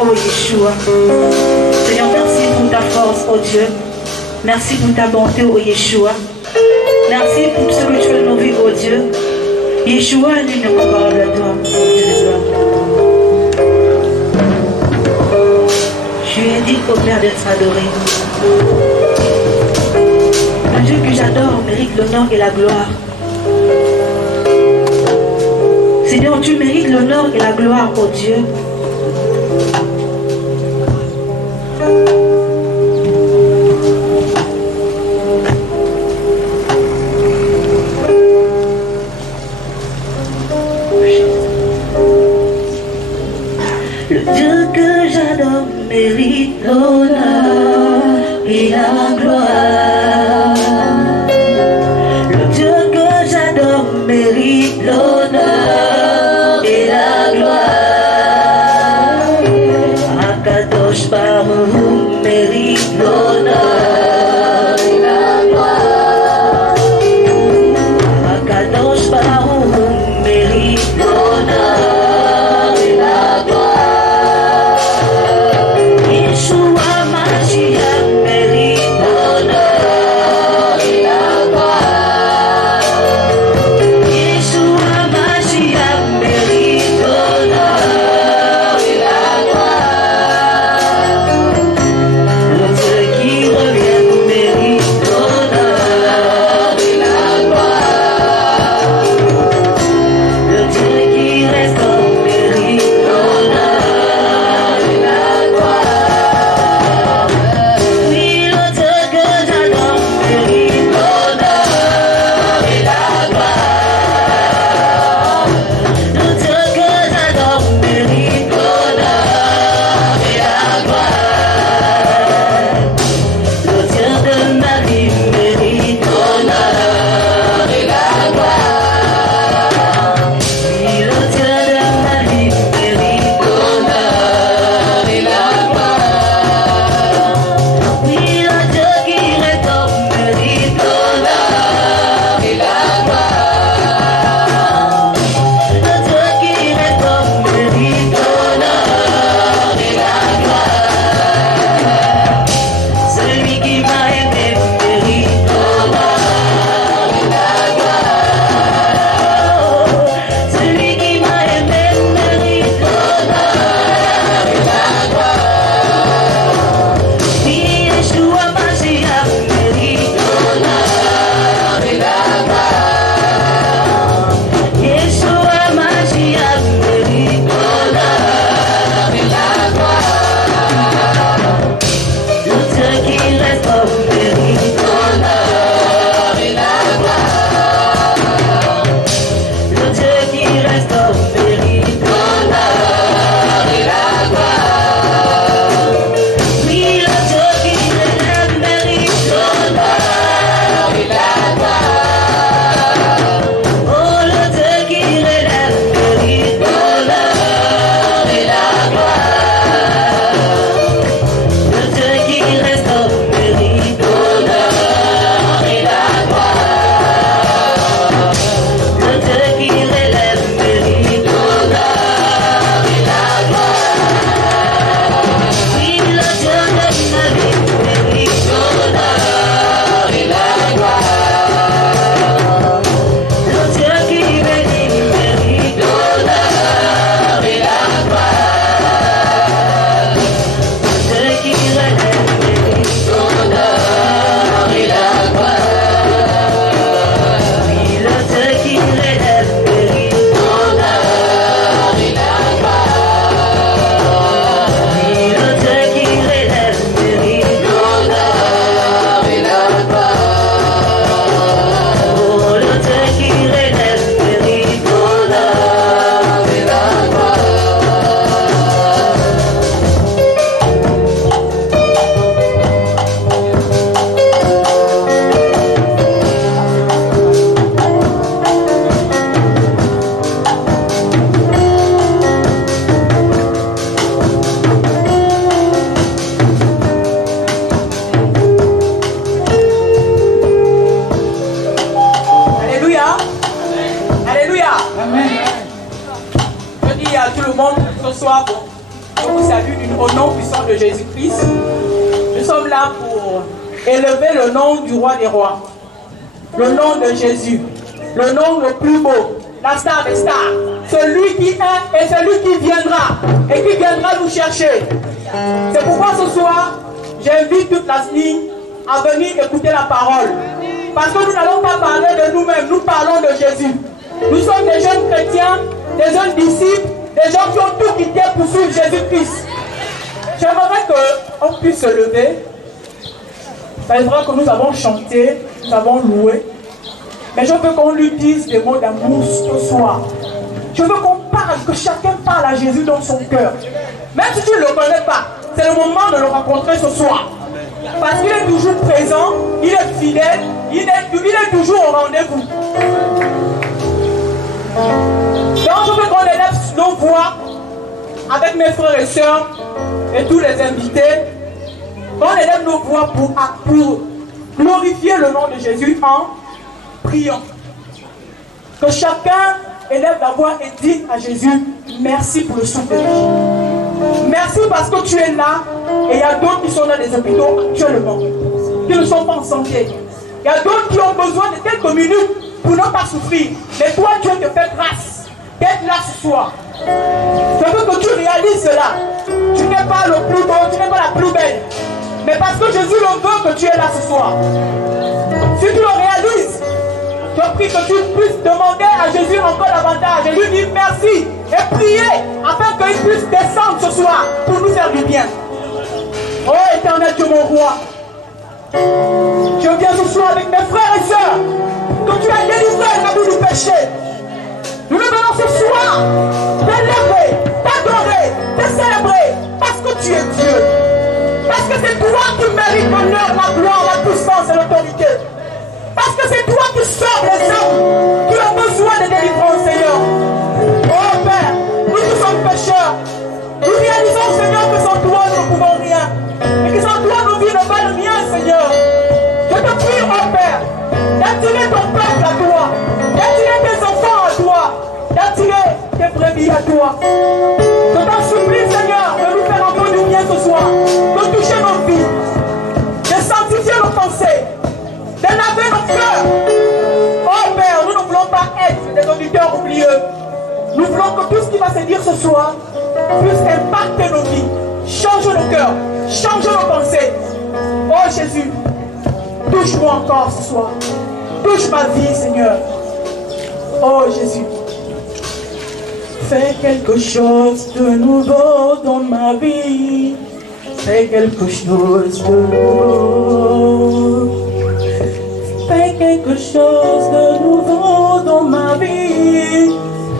oh Yeshua. Seigneur, merci pour ta force, oh Dieu. Merci pour ta bonté, oh Yeshua. Merci pour ce que tu fais dans nos vies, oh Dieu. Yeshua, lui n'est comparable à toi, oh Dieu de gloire. Je lui ai dit au Père d'être adoré. Un Dieu que j'adore mérite l'honneur et la gloire. Seigneur, tu mérites l'honneur et la gloire, oh Dieu. Le Dieu que j'adore mérite l'honneur et la gloire. Le Dieu que j'adore mérite l'honneur et la gloire. Akadosh Baruch mérite l'honneur et la gloire. Akadosh Baruch mérite l'honneur et la gloire. Yeshua Mashiach mérite l'honneur et la gloire. Yeshua Mashiach mérite l'honneur et la gloire. la lune au nom puissant de Jésus-Christ. Nous sommes là pour élever le nom du roi des rois, le nom de Jésus, le nom le plus beau, la star des stars, celui qui est et celui qui viendra et qui viendra nous chercher. C'est pourquoi ce soir, j'invite toute la ligne à venir écouter la parole. Parce que nous n'allons pas parler de nous-mêmes, nous parlons de Jésus. Nous sommes des jeunes chrétiens, des jeunes disciples, des gens qui ont tout quitté pour suivre Jésus-Christ. J'aimerais qu'on puisse se lever. C'est vrai que nous avons chanté, nous avons loué. Mais je veux qu'on lui dise des mots d'amour ce soir. Je veux qu'on parle, que chacun parle à Jésus dans son cœur. Même si tu ne le connais pas, c'est le moment de le rencontrer ce soir. Parce qu'il est toujours présent, il est fidèle, il est toujours au rendez-vous. Donc je veux qu'on élève nos voix avec mes frères et sœurs et tous les invités. On élève nos voix pour glorifier le nom de Jésus en priant. Que chacun élève la voix et dit à Jésus, merci pour le souffle de vie. Merci parce que tu es là et il y a d'autres qui sont dans les hôpitaux actuellement, qui ne sont pas en santé. Il y a d'autres qui ont besoin de quelques minutes pour ne pas souffrir. Mais toi, Dieu te fait grâce d'être là ce soir. Je veux que tu réalises cela. Tu n'es pas le plus beau, tu n'es pas la plus belle. Mais parce que Jésus le veut que tu es là ce soir. Si tu le réalises, je prie que tu puisses demander à Jésus encore davantage et lui dire merci et prier afin qu'il puisse descendre ce soir pour nous faire du bien. Oh éternel Dieu mon roi, je viens ce soir avec mes frères et sœurs que tu as délivrés de nous du péché. Nous venons ce soir t'élever, t'adorer, te célébrer parce que tu es Dieu. Parce que c'est toi qui mérites l'honneur, la gloire, la puissance et l'autorité. Parce que c'est toi qui sauves les hommes qui ont besoin de délivrance, Seigneur. Oh Père, nous qui sommes pécheurs, nous réalisons, Seigneur, que sans toi nous ne pouvons rien. Et que sans toi nos vies ne valent rien, Seigneur. Je te prie, oh Père, d'attirer ton peuple à toi, d'attirer tes enfants à toi, d'attirer tes brebis à toi. Je t'en supplie, Seigneur, de nous faire encore du bien ce soir, de toucher nos vies, de sanctifier nos pensées, de laver nos cœurs. Oh Père, nous ne voulons pas être des auditeurs oublieux. Nous voulons que tout ce qui va se dire ce soir puisse impacter nos vies, changer nos cœurs, changer nos pensées. Oh Jésus, touche-moi encore ce soir. Touche ma vie, Seigneur. Oh Jésus, fais quelque chose de nouveau dans ma vie. Fais quelque chose de nouveau. Fais quelque chose de nouveau dans ma vie.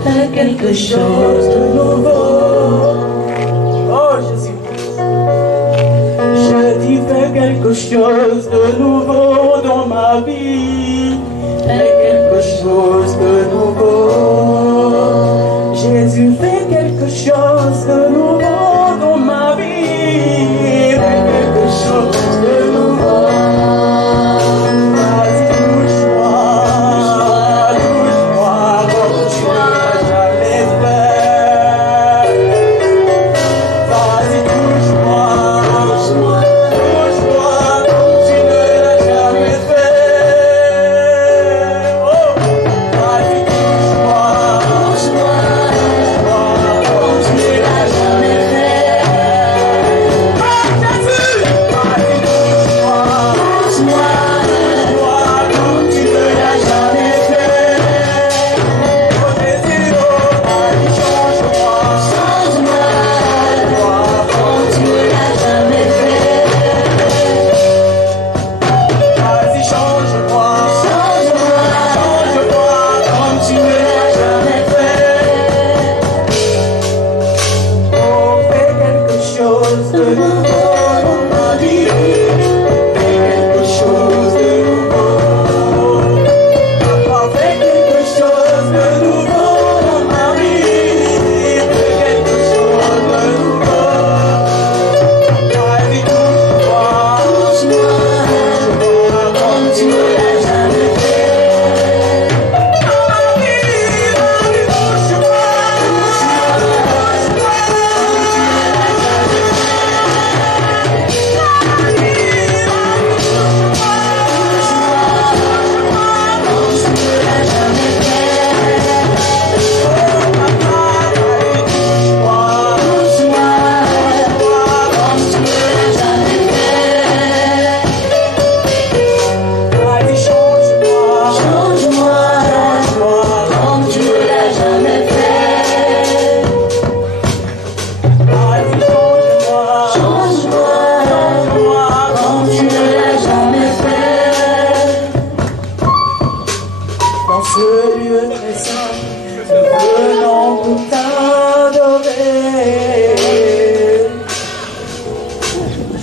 Fais quelque chose de nouveau. Oh Jésus, je dis fais quelque chose de nouveau dans ma vie. Fais quelque chose de nouveau. Jésus, fais quelque chose de nouveau dans ma vie. Fais quelque chose de nouveau.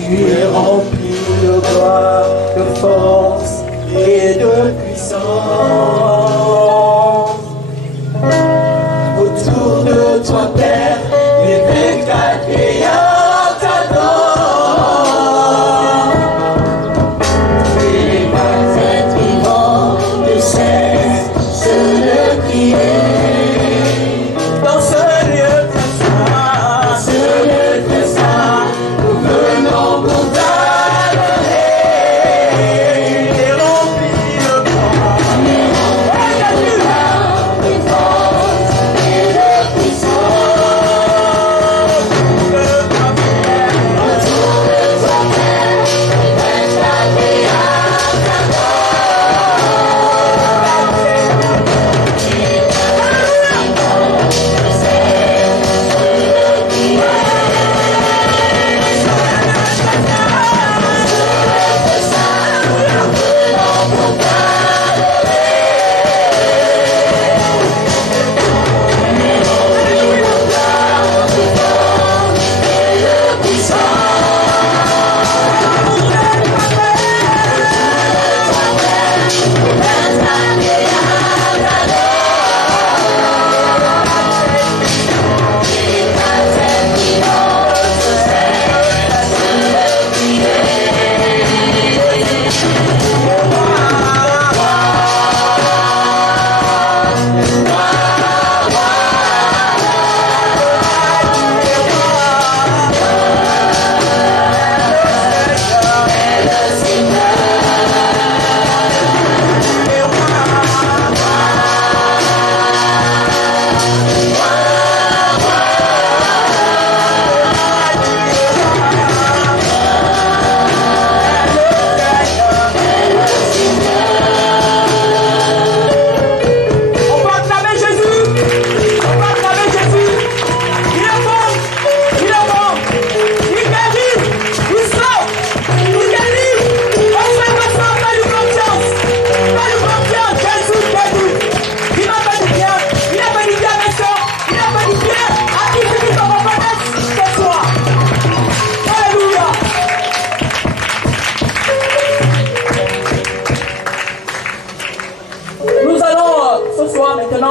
Tu es rempli de gloire, de force et de puissance. Autour de toi, Père, les pécheurs t'adorent. Les êtres vivants ne cessent de prier. Dans ce lieu très saint, nous venons pour t'adorer. Et rempli de gloire, de force et de puissance. De ta prière, autour de toi, Père, les pécheurs t'adorent.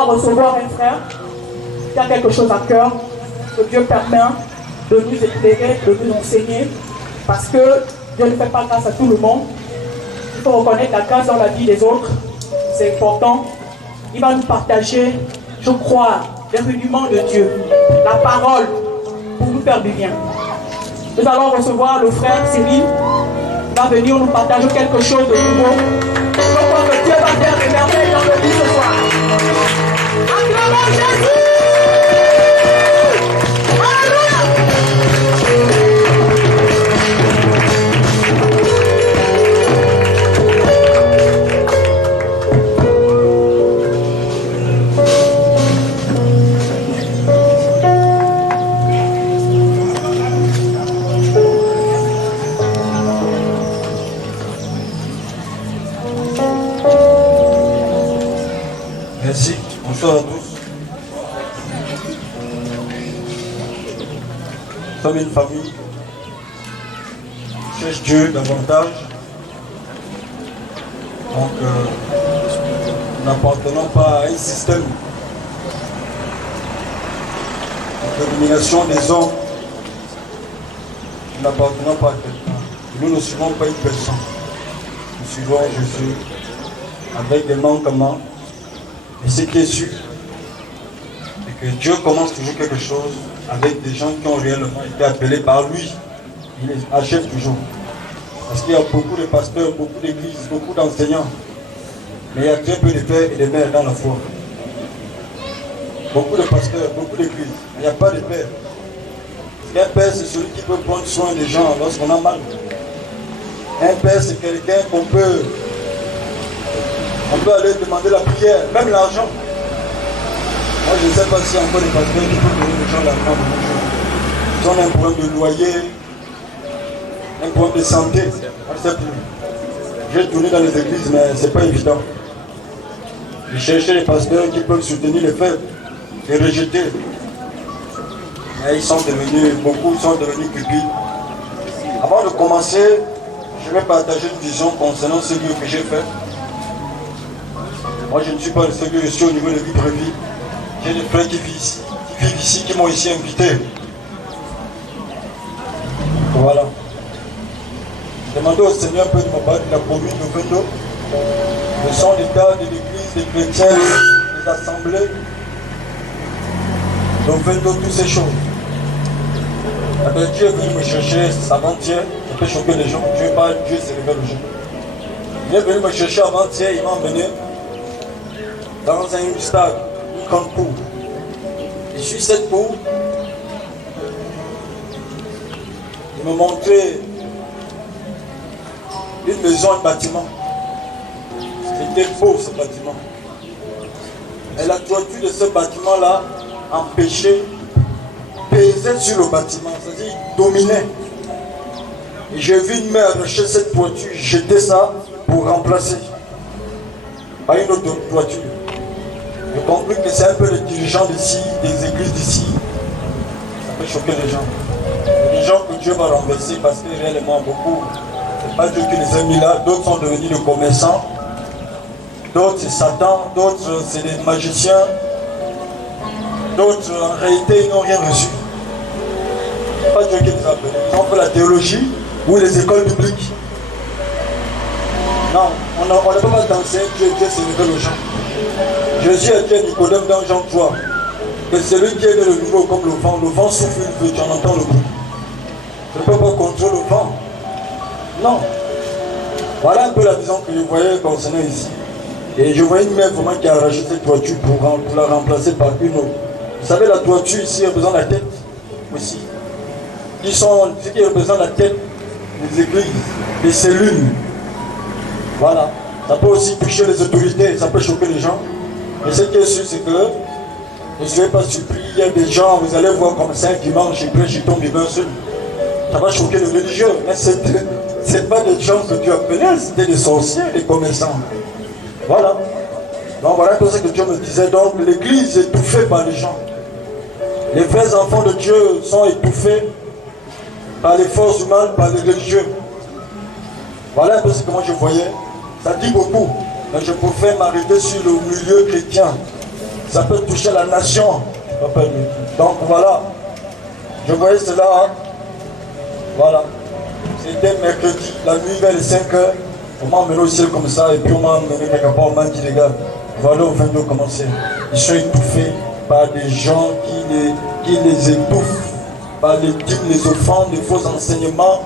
Recevoir un frère qui a quelque chose à cœur, que Dieu permet de nous éclairer, de nous enseigner, parce que Dieu ne fait pas grâce à tout le monde. Il faut reconnaître la grâce dans la vie des autres, c'est important. Il va nous partager, je crois, les rudiments de Dieu, la parole pour nous faire du bien. Nous allons recevoir le frère Cyril, il va venir nous partager quelque chose de nouveau. Je crois que Dieu va faire des merveilles dans le vie ce soir. Acclamons Jésus! Alléluia! Merci, bonsoir à tous. Nous sommes une famille qui cherche Dieu davantage. Donc, nous n'appartenons pas à un système de domination des hommes. Nous n'appartenons pas à quelqu'un. Nous ne suivons pas une personne. Nous suivons Jésus avec des manquements. Et ce qui est sûr, c'est que Dieu commence toujours quelque chose avec des gens qui ont réellement été appelés par lui. Il les achève toujours. Parce qu'il y a beaucoup de pasteurs, beaucoup d'églises, beaucoup d'enseignants. Mais il y a très peu de pères et de mères dans la foi. Beaucoup de pasteurs, beaucoup d'églises. Mais il n'y a pas de père. Un père, c'est celui qui peut prendre soin des gens lorsqu'on a mal. Un père, c'est quelqu'un qu'on peut... On peut aller demander la prière, même l'argent. Moi, je ne sais pas si encore des pasteurs qui peuvent donner aux gens l'argent. Ils ont un problème de loyer, un problème de santé. Je ne sais plus. J'ai tourné dans les églises, mais ce n'est pas évident. Je cherchais les pasteurs qui peuvent soutenir les faibles et rejeter. Mais ils sont devenus, beaucoup sont devenus cupides. Avant de commencer, je vais partager une vision concernant ce lieu que j'ai fait. Moi, je ne suis pas le seul lieu, je suis au niveau de Libreville. J'ai des frères qui vivent ici, qui m'ont ici invité. Voilà. Demandez au Seigneur un peu de me parler de la commune de Vendo. Le son d'état de l'église, des chrétiens, des assemblées. Donc Vendo, toutes ces choses. Dieu est venu me chercher avant-hier, je peux choquer les gens. Dieu parle, Dieu se révèle aux gens. Il est venu me chercher avant-hier, il m'a emmené dans un stade, une grande cour. Et sur cette cour, il me montrait une maison, un bâtiment. C'était beau ce bâtiment. Et la toiture de ce bâtiment-là empêchait, pesait sur le bâtiment, c'est-à-dire dominait. Et j'ai vu une main arracher cette toiture, jeter ça pour remplacer par une autre toiture. J'ai compris que c'est un peu les dirigeants d'ici, des églises d'ici. Ça peut choquer les gens. Les gens que Dieu va renverser parce que réellement beaucoup, c'est pas Dieu qui les a mis là, d'autres sont devenus des commerçants, d'autres c'est Satan, d'autres c'est des magiciens, d'autres en réalité ils n'ont rien reçu. C'est pas Dieu qui les a appelés. Ils ont fait la théologie ou les écoles bibliques. Non, on ne peut pas danser, Dieu se révèle aux gens. Jésus a dit à Nicodème dans Jean 3 que celui qui est de nouveau comme le vent souffle une feu, tu en entends le bruit. Je ne peux pas contrôler le vent. Non. Voilà un peu la vision que je voyais concernant ici. Et je voyais une mère vraiment qui a arraché cette toiture pour la remplacer par une autre. Vous savez, la toiture ici représente la tête aussi. Ce qui représente la tête des églises, des cellules. Voilà. Ça peut aussi toucher les autorités, ça peut choquer les gens. Mais ce qui est sûr, c'est que ne soyez pas surpris. Il y a des gens, vous allez voir comme ça, un dimanche, ils prêchent, ils tombent, ils meurent seuls. Ça va choquer les religieux. Mais ce n'est pas des gens que Dieu appelait, c'était des sorciers, des commerçants. Voilà. Donc voilà tout ce que Dieu me disait. Donc l'église est étouffée par les gens. Les vrais enfants de Dieu sont étouffés par les forces du mal, par les religieux. Voilà un peu ce que moi je voyais. Ça dit beaucoup. Mais je préfère m'arrêter sur le milieu chrétien. Ça peut toucher la nation. Donc voilà. Je voyais cela. Voilà. C'était mercredi, la nuit vers les 5 heures. On m'a emmené au ciel comme ça. Et puis on m'a emmené quelque part. On m'a dit, les gars, voilà où vient de commencer. Ils sont étouffés par des gens qui les étouffent. Par les dîmes, les offrandes, les faux enseignements.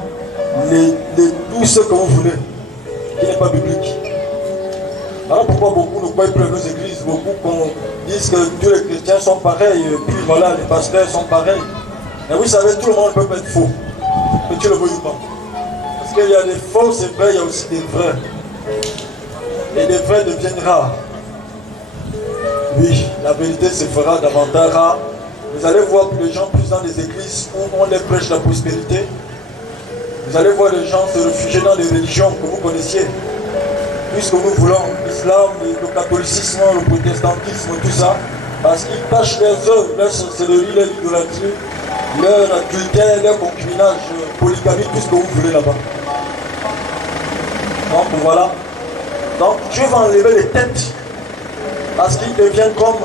Tout ce que vous voulez. Qui n'est pas biblique. Voilà pourquoi beaucoup ne croient plus à nos églises, beaucoup disent que tous les chrétiens sont pareils, et puis voilà, les pasteurs sont pareils. Mais vous savez, tout le monde ne peut pas être faux, que tu le veuilles ou pas. Parce qu'il y a des faux, c'est vrai, il y a aussi des vrais. Et les vrais deviennent rares. Oui, la vérité se fera davantage rare. Vous allez voir les gens plus dans des églises où on les prêche la prospérité. Vous allez voir les gens se réfugier dans les religions que vous connaissiez. Puisque nous voulons l'islam, le catholicisme, le protestantisme, tout ça, parce qu'ils cachent leurs œuvres, leur sorcellerie, leur idolâtrie, leur adultère, leur concubinage, polygamie, tout ce que vous voulez là-bas. Donc voilà. Donc Dieu va enlever les têtes, parce qu'ils deviennent comme,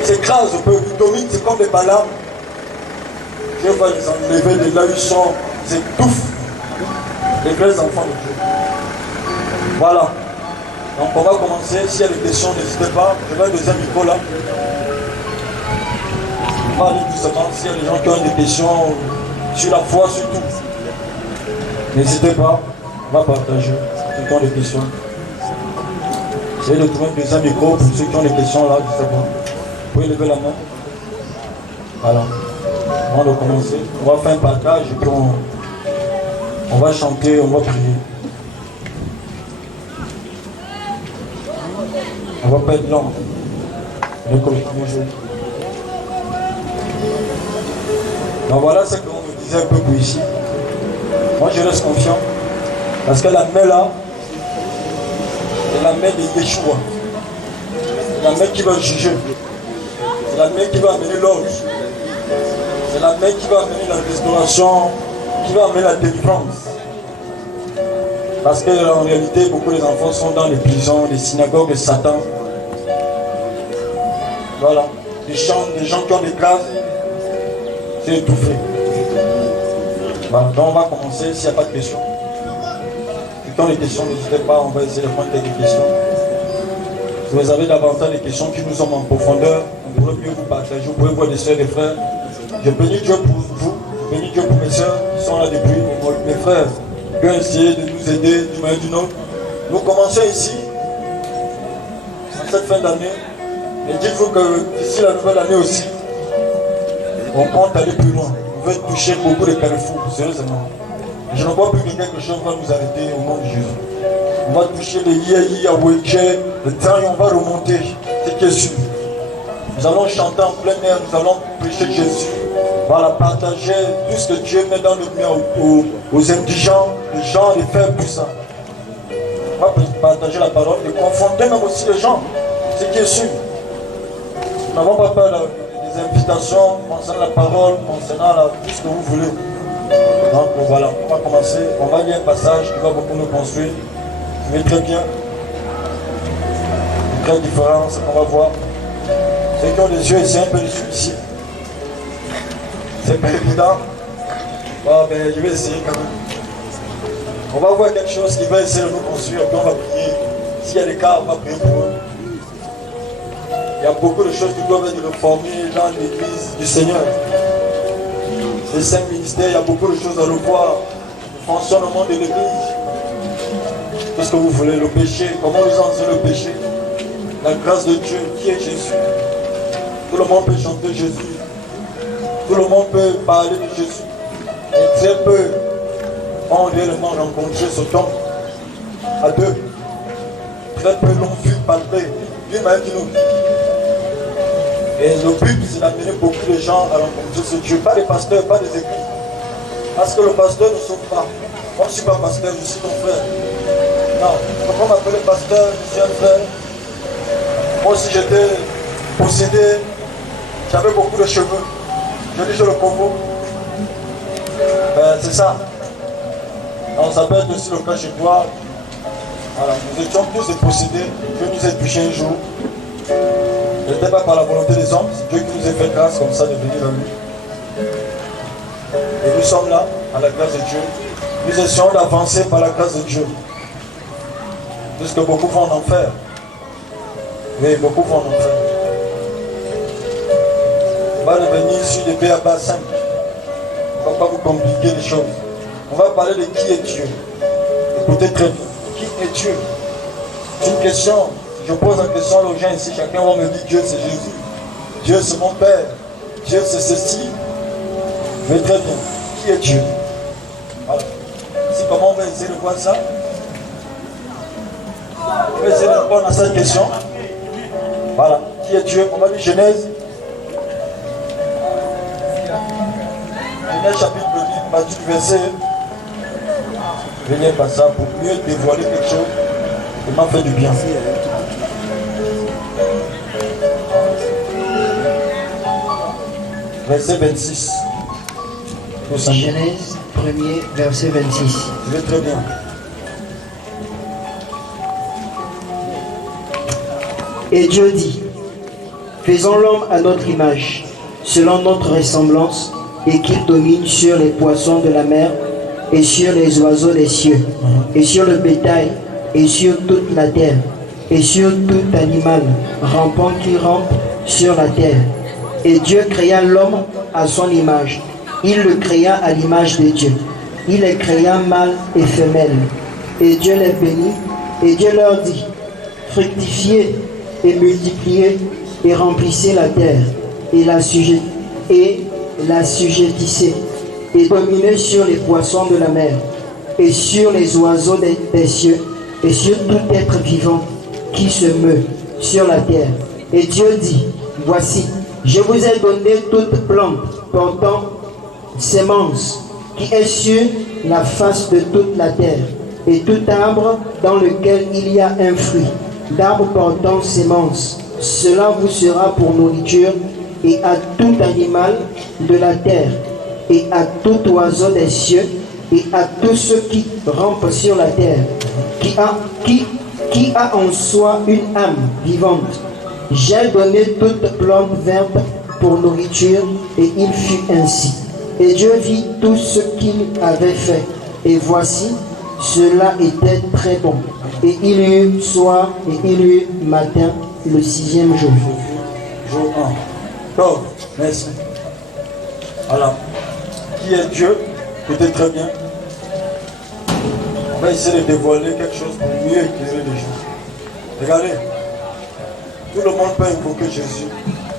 ils s'écrasent un peu, ils dominent, c'est comme des balames. Dieu va les enlever de là où ils sont, ils étouffent les vrais enfants de Dieu. Voilà. Donc on va commencer. S'il y a des questions, n'hésitez pas. Je vais un deuxième micro là. On va aller doucement. S'il y a des gens qui ont des questions sur la foi, surtout. N'hésitez pas. On va partager. Ceux qui ont des questions. Essayez de trouver un deuxième micro pour ceux qui ont des questions là. Je sais pas. Vous pouvez lever la main. Voilà. Avant de commencer, on va faire un partage et puis on va chanter, on va prier. On va pas être lent. Donc voilà ce qu'on me disait un peu pour ici. Moi je reste confiant. Parce que la main là, c'est la main de Yeshua. C'est la main qui va juger. C'est la main qui va amener l'ordre. C'est la main qui va amener la restauration qui va amener la délivrance. Parce qu'en réalité, beaucoup des enfants sont dans les prisons, les synagogues de Satan. Voilà. Des gens qui ont des cases, c'est étouffé. Voilà. Donc on va commencer s'il n'y a pas de questions. Et quand les questions, n'hésitez pas, on va essayer de prendre quelques questions. Si vous avez davantage des questions qui nous sont en profondeur, on pourrait mieux vous partager. Vous pouvez voir des soeurs et des frères. Je bénis Dieu pour vous, je bénis Dieu pour mes soeurs qui sont là depuis, mes frères, qui ont essayé de nous aider d'une manière ou d'une autre. Nous commençons ici, en cette fin d'année, et dites-vous que d'ici la nouvelle année aussi, on compte aller plus loin. On veut toucher beaucoup de carrefours, sérieusement. Je ne vois plus que quelque chose va nous arrêter au nom de Jésus. On va toucher les Yéhi, Awéké, le temps et on va remonter. C'est qui est sûr. Nous allons chanter en plein air, nous allons prêcher Jésus. Voilà, partager tout ce que Dieu met dans le mien aux indigents, les gens, les faibles, tout ça. On va partager la parole et confronter même aussi les gens. C'est qui est sûr. Nous n'avons pas peur des invitations concernant la parole, concernant tout ce que vous voulez. Donc voilà, on va commencer. On va lire un passage qui va beaucoup nous construire. Mais très bien. Très différent, ce qu'on va voir. Ceux qui ont des yeux, c'est un peu ici. C'est pas évident. Bon, ben, je vais essayer quand même. On va voir quelque chose qui va essayer de nous construire, puis on va prier. S'il y a des cas, on va prier pour eux. Il y a beaucoup de choses qui doivent être réformées dans l'église du Seigneur. Les 5 ministères, il y a beaucoup de choses à revoir. Le fonctionnement de l'église. Qu'est-ce que vous voulez? Le péché, comment nous enseigner le péché? La grâce de Dieu, qui est Jésus? Tout le monde peut chanter Jésus. Tout le monde peut parler de Jésus. Et très peu ont réellement rencontré ce don à deux. Très peu l'ont vu palper. Lui-même qui nous. Et le but, c'est d'amener beaucoup de gens à rencontrer ce Dieu. Pas des pasteurs, pas des églises. Parce que le pasteur ne sauve pas. Moi, je ne suis pas pasteur, je suis ton frère. Non, quand on m'appelait pasteur, je suis un frère. Moi aussi, j'étais possédé. J'avais beaucoup de cheveux. Je dis, je le Congo. Ben, c'est ça. Donc, ça peut être aussi le cas chez toi. Voilà, nous étions tous possédés. Dieu nous a touchés un jour. Ce n'était pas par la volonté des hommes, c'est Dieu qui nous a fait grâce comme ça de venir à lui. Et nous sommes là, à la grâce de Dieu. Nous essayons d'avancer par la grâce de Dieu. Puisque beaucoup vont en enfer. Oui, beaucoup vont en enfer. On va revenir sur des B.A.B.A. 5. On ne va pas vous compliquer les choses. On va parler de qui est Dieu. Écoutez très bien. Qui est Dieu? C'est une question. Je pose la question aux gens ici. Chacun va me dire Dieu c'est Jésus. Dieu c'est mon Père. Dieu c'est ceci. Mais très bien. Qui est Dieu? Voilà. Si comment on va essayer de voir ça? On va essayer de répondre à cette question. Voilà. Qui est Dieu? On va lire Genèse. Genèse chapitre 1, partie du verset. Venez par ça pour mieux dévoiler quelque chose qui m'a fait du bien. Verset 26. Genèse 1er, verset 26. Je vais très bien. Et Dieu dit, faisons l'homme à notre image, selon notre ressemblance, et qu'il domine sur les poissons de la mer, et sur les oiseaux des cieux, et sur le bétail, et sur toute la terre, et sur tout animal rampant qui rampe sur la terre. Et Dieu créa l'homme à son image. Il le créa à l'image de Dieu. Il les créa mâle et femelle. Et Dieu les bénit, et Dieu leur dit, fructifiez et multipliez, et remplissez la terre, et la sujettissez, et dominez sur les poissons de la mer, et sur les oiseaux des cieux, et sur tout être vivant qui se meut sur la terre. Et Dieu dit, voici, je vous ai donné toute plante portant sémence qui est sur la face de toute la terre, et tout arbre dans lequel il y a un fruit, d'arbre portant sémence. Cela vous sera pour nourriture, et à tout animal de la terre, et à tout oiseau des cieux, et à tous ceux qui rampent sur la terre, qui a en soi une âme vivante. J'ai donné toute plante verte pour nourriture, et il fut ainsi. Et Dieu vit tout ce qu'il avait fait, et voici, cela était très bon. Et il y eut soir, et il y eut matin, le 6e jour. Jour 1. Donc, merci. Voilà. Qui est Dieu? C'était très bien. On va essayer de dévoiler quelque chose pour mieux éclairer les gens. Regardez. Tout le monde peut invoquer Jésus.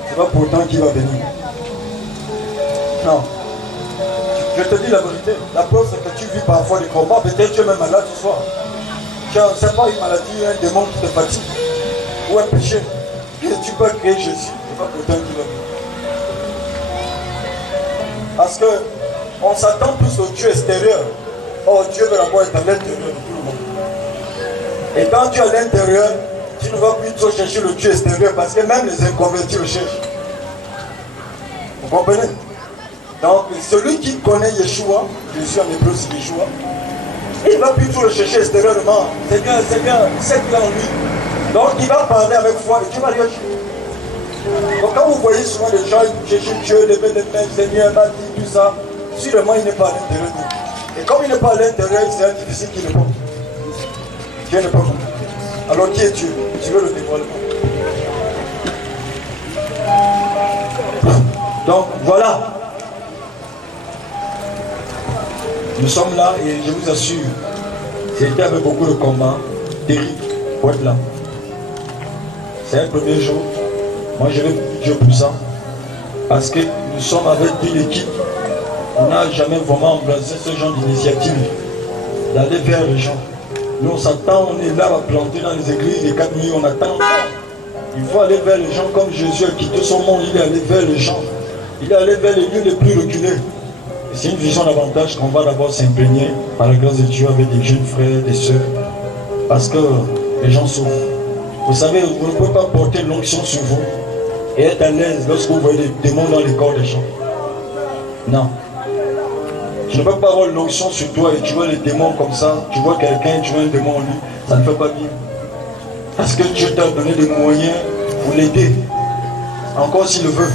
C'est pas pourtant qu'il va venir. Non. Je te dis la vérité. La preuve, c'est que tu vis parfois des combats. Peut-être tu es même malade ce soir. Tu as, c'est pas une maladie, un démon qui te fatigue. Ou un péché. Et tu peux créer Jésus. C'est pas pourtant qu'il va venir. Parce que on s'attend plus au Dieu extérieur. Oh, Dieu de l'amour est à l'intérieur de tout le monde. Et quand tu es à l'intérieur, tu ne vas plus trop chercher le Dieu extérieur parce que même les inconvertis le cherchent. Vous comprenez? Donc, celui qui connaît Yeshua, Jésus en hébreu c'est Yeshua, il ne va plus trop le chercher extérieurement. C'est bien, c'est qu'il a en lui. Donc, il va parler avec foi et tu vas lui dire. Donc, quand vous voyez souvent les gens chercher Dieu, lever les mains, Seigneur, m'a dit tout ça, sûrement il n'est pas à l'intérieur de lui. Et comme il n'est pas à l'intérieur, c'est difficile qu'il réponde. Dieu n'est pas bon. Alors qui est Dieu? Tu veux le dévoilement. Donc voilà. Nous sommes là et je vous assure, c'était avec beaucoup de combats terribles pour être là. C'est un premier jour. Moi je vais Dieu pour ça. Parce que nous sommes avec une équipe. On n'a jamais vraiment embrassé ce genre d'initiative d'aller vers les gens. Nous on s'attend, on est là à planter dans les églises, les 4 nuits, on attend. Il faut aller vers les gens comme Jésus a quitté son monde, il est allé vers les gens. Il est allé vers les lieux les plus reculés. C'est une vision d'avantage qu'on va d'abord s'imprégner par la grâce de Dieu avec des jeunes frères, des sœurs. Parce que les gens souffrent. Vous savez, vous ne pouvez pas porter l'onction sur vous et être à l'aise lorsque vous voyez des démons dans les corps des gens. Non. Tu ne peux pas avoir l'onction sur toi et tu vois les démons comme ça. Tu vois quelqu'un, tu vois un démon en lui. Ça ne fait pas bien. Parce que Dieu t'a donné des moyens pour l'aider. Encore s'il le veut.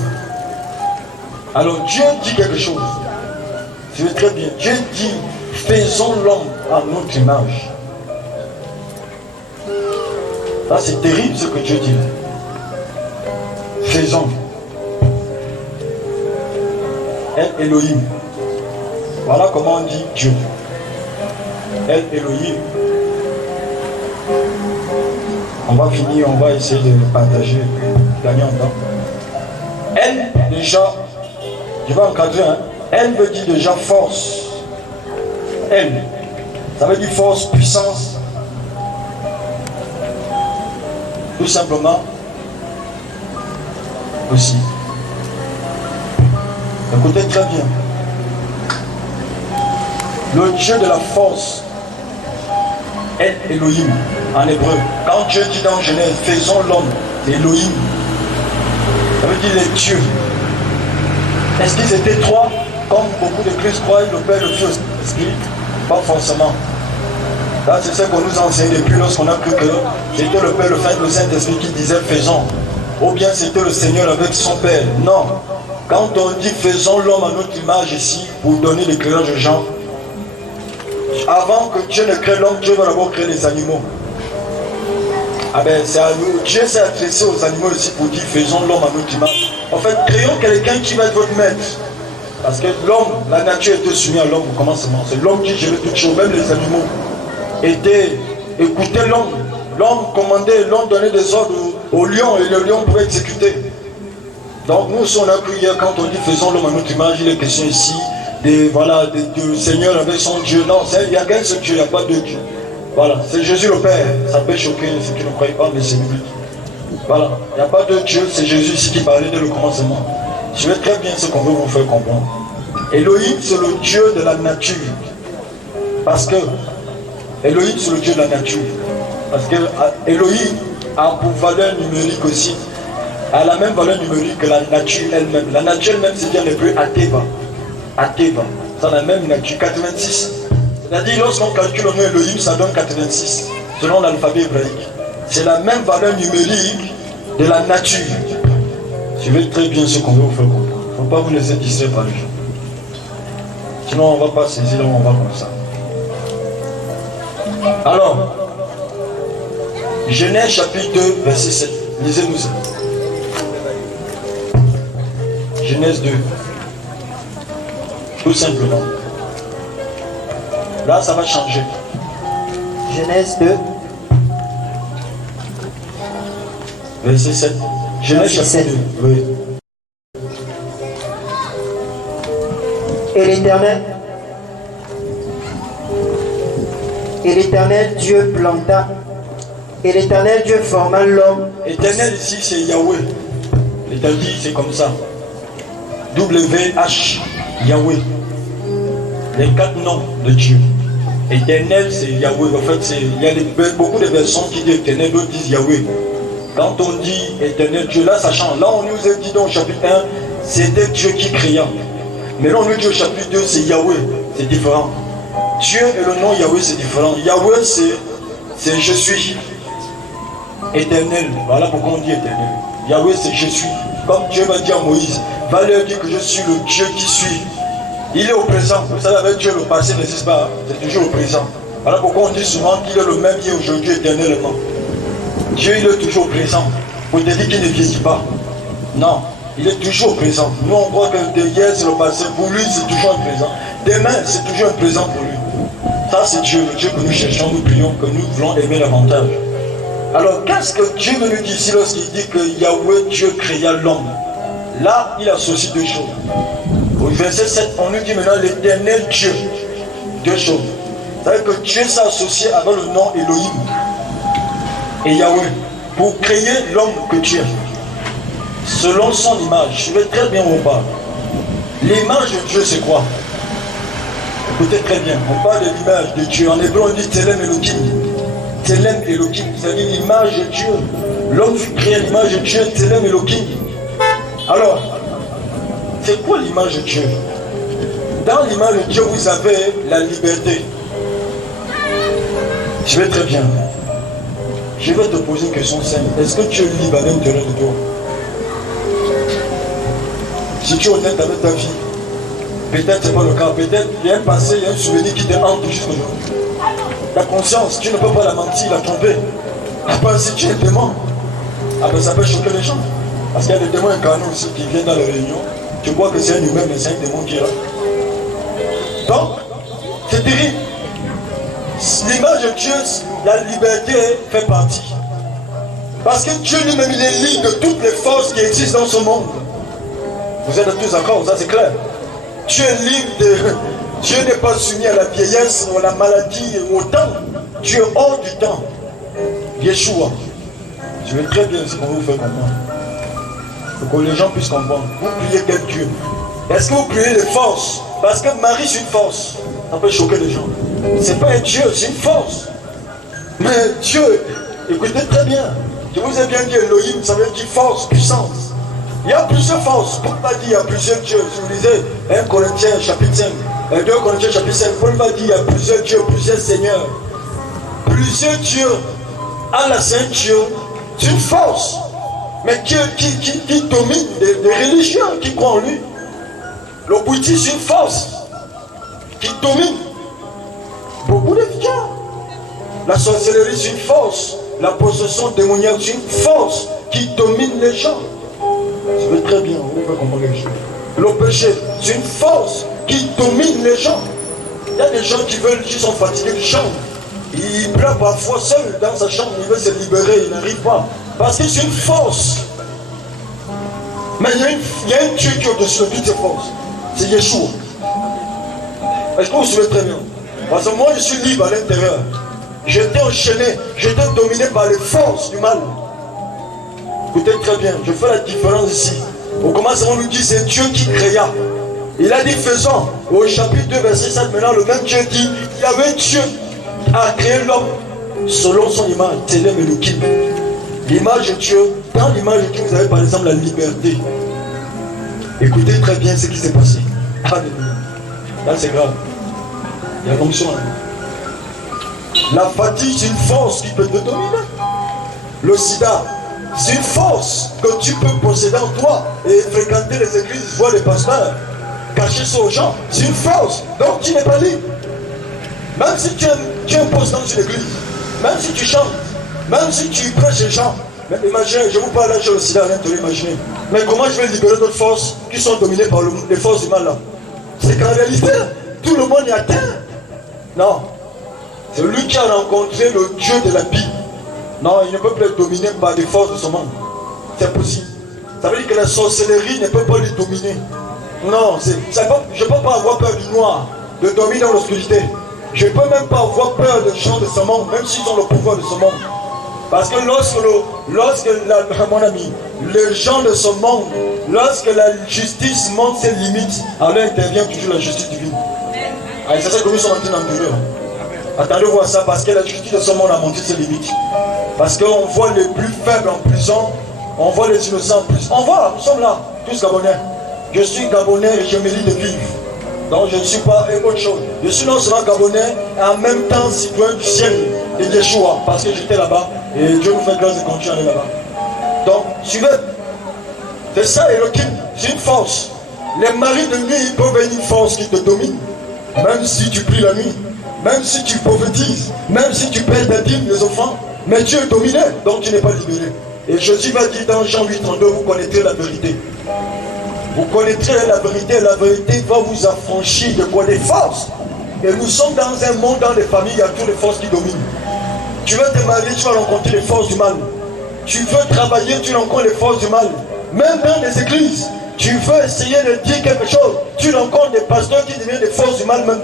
Alors Dieu dit quelque chose. Je vais très bien. Dieu dit, faisons l'homme à notre image. Là, c'est terrible ce que Dieu dit. Faisons. El Elohim. Voilà comment on dit Dieu. El Elohim. On va finir, on va essayer de partager et puis gagner en temps. Elle, déjà, je vais encadrer, hein. Elle veut dire déjà force. Elle, ça veut dire force, puissance. Tout simplement. Aussi. Écoutez très bien. Le Dieu de la force est Elohim en hébreu. Quand Dieu dit dans Genèse, faisons l'homme, c'est Elohim. Ça veut dire les dieux. Est-ce qu'ils étaient trois? Comme beaucoup de Christ croient, le Père, le Fils, l'Esprit? Pas forcément. Là, c'est ce qu'on nous enseigne depuis lorsqu'on a cru que c'était le Père, le Fils, le Saint-Esprit qui disait faisons. Ou bien c'était le Seigneur avec son Père. Non. Quand on dit faisons l'homme à notre image ici, pour donner l'éclairage aux gens, avant que Dieu ne crée l'homme, Dieu va d'abord créer les animaux. Ah ben, Dieu s'est adressé aux animaux ici pour dire faisons l'homme à notre image. En fait, créons quelqu'un qui va être votre maître. Parce que l'homme, la nature était soumise à l'homme au commencement. C'est l'homme qui gérait toutes choses, même les animaux écoutaient l'homme. L'homme commandait, l'homme donnait des ordres au lion et le lion pouvait exécuter. Donc nous, si on a cru hier, quand on dit faisons l'homme à notre image, il est question ici de Seigneur avec son Dieu. Non, il n'y a qu'un seul Dieu, il n'y a pas deux dieux. Voilà, c'est Jésus le Père. Ça peut choquer ceux qui ne croient pas, mais c'est biblique. Voilà, il n'y a pas de Dieu, c'est Jésus ici qui parlait dès le commencement. Je vais très bien ce qu'on veut vous faire comprendre. Elohim, c'est le Dieu de la nature. Parce que Elohim, c'est le Dieu de la nature. Parce que Elohim a pour valeur numérique aussi, a la même valeur numérique que la nature elle-même. La nature elle-même, c'est bien le plus Ateva. Ateva. Ça a la même nature, 86. C'est-à-dire, lorsqu'on calcule le nom Elohim, ça donne 86, selon l'alphabet hébraïque. C'est la même valeur numérique de la nature. Suivez très bien ce qu'on veut vous faire comprendre. Il ne faut pas vous laisser distraire par les gens. Sinon, on ne va pas saisir, là, on va comme ça. Alors, Genèse chapitre 2, verset 7. Lisez-nous ça. Genèse 2. Tout simplement. Là, ça va changer. Genèse 2, verset 7. Genèse chapitre 2. Oui. Et l'Éternel Dieu planta, et l'Éternel Dieu forma l'homme. Éternel ici, c'est Yahweh. L'Éternel dit, c'est comme ça. WH, Yahweh. Les 4 noms de Dieu. Éternel, c'est Yahweh. En fait, il y a beaucoup de versions qui disent éternel, d'autres disent Yahweh. Quand on dit éternel Dieu, là ça change. Là on nous a dit dans le chapitre 1, c'était Dieu qui créa. Mais là on nous dit au chapitre 2, c'est Yahweh. C'est différent. Dieu et le nom Yahweh, c'est différent. Yahweh, c'est je suis. Éternel. Voilà pourquoi on dit éternel. Yahweh, c'est je suis. Comme Dieu va dire à Moïse, va leur dire que je suis le Dieu qui suis. Il est au présent. Vous savez, avec Dieu, le passé n'existe pas. C'est toujours au présent. Voilà pourquoi on dit souvent qu'il est le même hier, aujourd'hui, éternellement. Dieu, il est toujours présent. Vous te dites qu'il ne vieillit pas. Non, il est toujours présent. Nous, on croit que hier, c'est le passé. Pour lui, c'est toujours un présent. Demain, c'est toujours un présent pour lui. Ça, c'est Dieu, le Dieu que nous cherchons, nous prions, que nous voulons aimer davantage. Alors, qu'est-ce que Dieu nous dit ici lorsqu'il dit que Yahweh, Dieu créa l'homme? Là, il associe deux choses. Au verset 7, on nous dit maintenant l'éternel Dieu. Deux choses. C'est-à-dire que Dieu s'est associé avec le nom Elohim et Yahweh pour créer l'homme que Dieu a. Selon son image. Je vais très bien où on parle. L'image de Dieu, c'est quoi? Écoutez très bien. On parle de l'image de Dieu. En hébreu, on dit Telem Elohim. Telem Elohim, c'est-à-dire l'image de Dieu. L'homme fut créé à l'image de Dieu, Telem Elohim. Alors, c'est quoi l'image de Dieu? Dans l'image de Dieu, vous avez la liberté. Je vais très bien. Je vais te poser une question simple. Est-ce que tu es libre à l'intérieur de toi? Si tu es honnête avec ta vie, peut-être c'est pas le cas. Peut-être il y a un passé, il y a un souvenir qui te hante jusqu'aujourd'hui. La conscience, tu ne peux pas la mentir, la tromper. Après, si tu es démon, après ça peut choquer les gens. Parce qu'il y a des démons incarnés aussi qui viennent dans la réunion. Tu crois que c'est un humain, mais c'est un démon qui est là. Donc, c'est terrible. L'image de Dieu, la liberté fait partie. Parce que Dieu lui-même, il est libre de toutes les forces qui existent dans ce monde. Vous êtes tous d'accord, ça c'est clair. Dieu est libre de... Dieu n'est pas soumis à la vieillesse ou à la maladie ou au temps. Dieu est hors du temps. Yeshua. Je vais très bien ce qu'on vous fait comprendre. Pour que les gens puissent comprendre. Vous priez quel Dieu? Est-ce que vous priez les forces? Parce que Marie, c'est une force. Ça peut choquer les gens. C'est pas un Dieu, c'est une force. Mais Dieu, écoutez très bien. Je vous ai bien dit Elohim, ça veut dire force, puissance. Il y a plusieurs forces. Paul va dire il y a plusieurs dieux. Si vous lisez 1 Corinthiens chapitre 5, 2 Corinthiens chapitre 5, Paul va dire il y a plusieurs dieux, plusieurs seigneurs. Plusieurs dieux. Allah c'est un Dieu. C'est une force. Mais qui domine des religieux qui croient en lui. Le bouddhisme c'est une force qui domine beaucoup de gens. La sorcellerie c'est une force. La possession démoniaque c'est une force qui domine les gens. Je veux très bien, vous pouvez comprendre les choses. Le péché c'est une force qui domine les gens. Il y a des gens qui sont fatigués du champ. Il pleure parfois seul dans sa chambre, il veut se libérer, il n'arrive pas. Parce que c'est une force. Mais il y a un Dieu qui est au-dessus de toutes ces forces. C'est Yeshua. Est-ce que vous suivez très bien? Parce que moi je suis libre à l'intérieur. J'étais enchaîné, j'étais dominé par les forces du mal. Écoutez très bien, je fais la différence ici. Au commencement, on nous dit c'est Dieu qui créa. Il a dit faisons. Au chapitre 2, verset 7, maintenant le même Dieu dit il y avait Dieu a créé l'homme selon son image, Telem Elohim. L'image de Dieu, dans l'image de Dieu, vous avez par exemple la liberté. Écoutez très bien ce qui s'est passé. Alléluia. Là, c'est grave. Il y a l'onction. La fatigue, c'est une force qui peut te dominer. Le sida, c'est une force que tu peux posséder en toi et fréquenter les églises, voir les pasteurs, cacher ça aux gens. C'est une force. Donc tu n'es pas libre. Même si tu es un poste dans une église, même si tu chantes, même si tu prêches les gens. Mais imaginez, je vous parle là sur le sida, rien de l'imaginer. Mais comment je vais libérer d'autres forces qui sont dominées par les forces du mal là? C'est qu'en réalité, tout le monde est atteint. Non. C'est lui qui a rencontré le Dieu de la Bible. Non, il ne peut plus être dominé par des forces de ce monde. C'est impossible. Ça veut dire que la sorcellerie ne peut pas lui dominer. Non, je ne peux pas avoir peur du noir, de dormir dans l'obscurité. Je ne peux même pas avoir peur des gens de ce monde, même s'ils ont le pouvoir de ce monde. Parce que mon ami, les gens de ce monde, lorsque la justice monte ses limites, alors intervient toujours la justice divine. C'est ça que nous sommes en train d'endurer. Attendez voir ça, parce que la justice de ce monde a monté ses limites. Parce qu'on voit les plus faibles en prison, on voit les innocents en prison. On voit, nous sommes là, tous Gabonais. Je suis Gabonais et je mérite de vivre. Donc je ne suis pas autre chose. Je suis non seulement Gabonais et en même temps citoyen du ciel de Yeshua, parce que j'étais là-bas et Dieu nous fait grâce de continuer à aller là-bas. Donc, suivez. C'est ça, Elohim, c'est une force. Les maris de nuit peuvent être une force qui te domine. Même si tu pries la nuit, même si tu prophétises, même si tu payes ta dîme, les enfants, mais Dieu est dominé, donc tu n'es pas libéré. Et Jésus va dire dans Jean 8,32, vous connaîtrez la vérité. Vous connaîtrez la vérité va vous affranchir de quoi? Des forces. Et nous sommes dans un monde, dans les familles, il y a toutes les forces qui dominent. Tu veux te marier, tu vas rencontrer les forces du mal. Tu veux travailler, tu rencontres les forces du mal. Même dans les églises, tu veux essayer de dire quelque chose, tu rencontres des pasteurs qui deviennent des forces du mal même.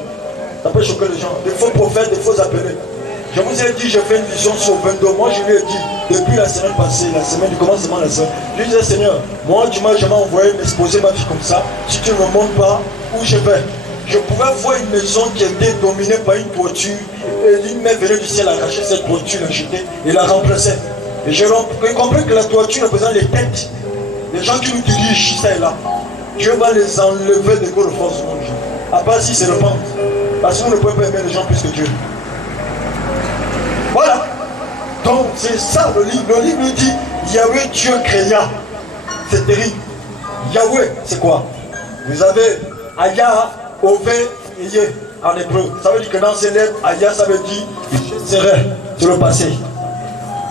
Ça peut choquer les gens, des faux prophètes, des faux appelés. Je vous ai dit, j'ai fait une vision sur 22. Moi, je lui ai dit, depuis la semaine passée, la semaine du commencement de la semaine, je lui disais, Seigneur, moi, tu m'as jamais envoyé m'exposer ma vie comme ça. Si tu ne me montres pas où je vais, je pouvais voir une maison qui était dominée par une toiture. Et une main venait du ciel arracher cette toiture, la jeter et la remplaçait. Et j'ai compris que la toiture représente les têtes. Les gens qui nous dirigent, ça et là. Dieu va les enlever de gros force du monde. À part si c'est le pente. Parce que vous ne pouvez pas aimer les gens plus que Dieu. Voilà. Donc c'est ça le livre. Le livre dit Yahweh Dieu créa. C'est terrible. Yahweh, c'est quoi? Vous avez Aya, Ove, Yé en hébreu. Ça veut dire que dans ces lettres, Aya, ça veut dire je serai. C'est le passé.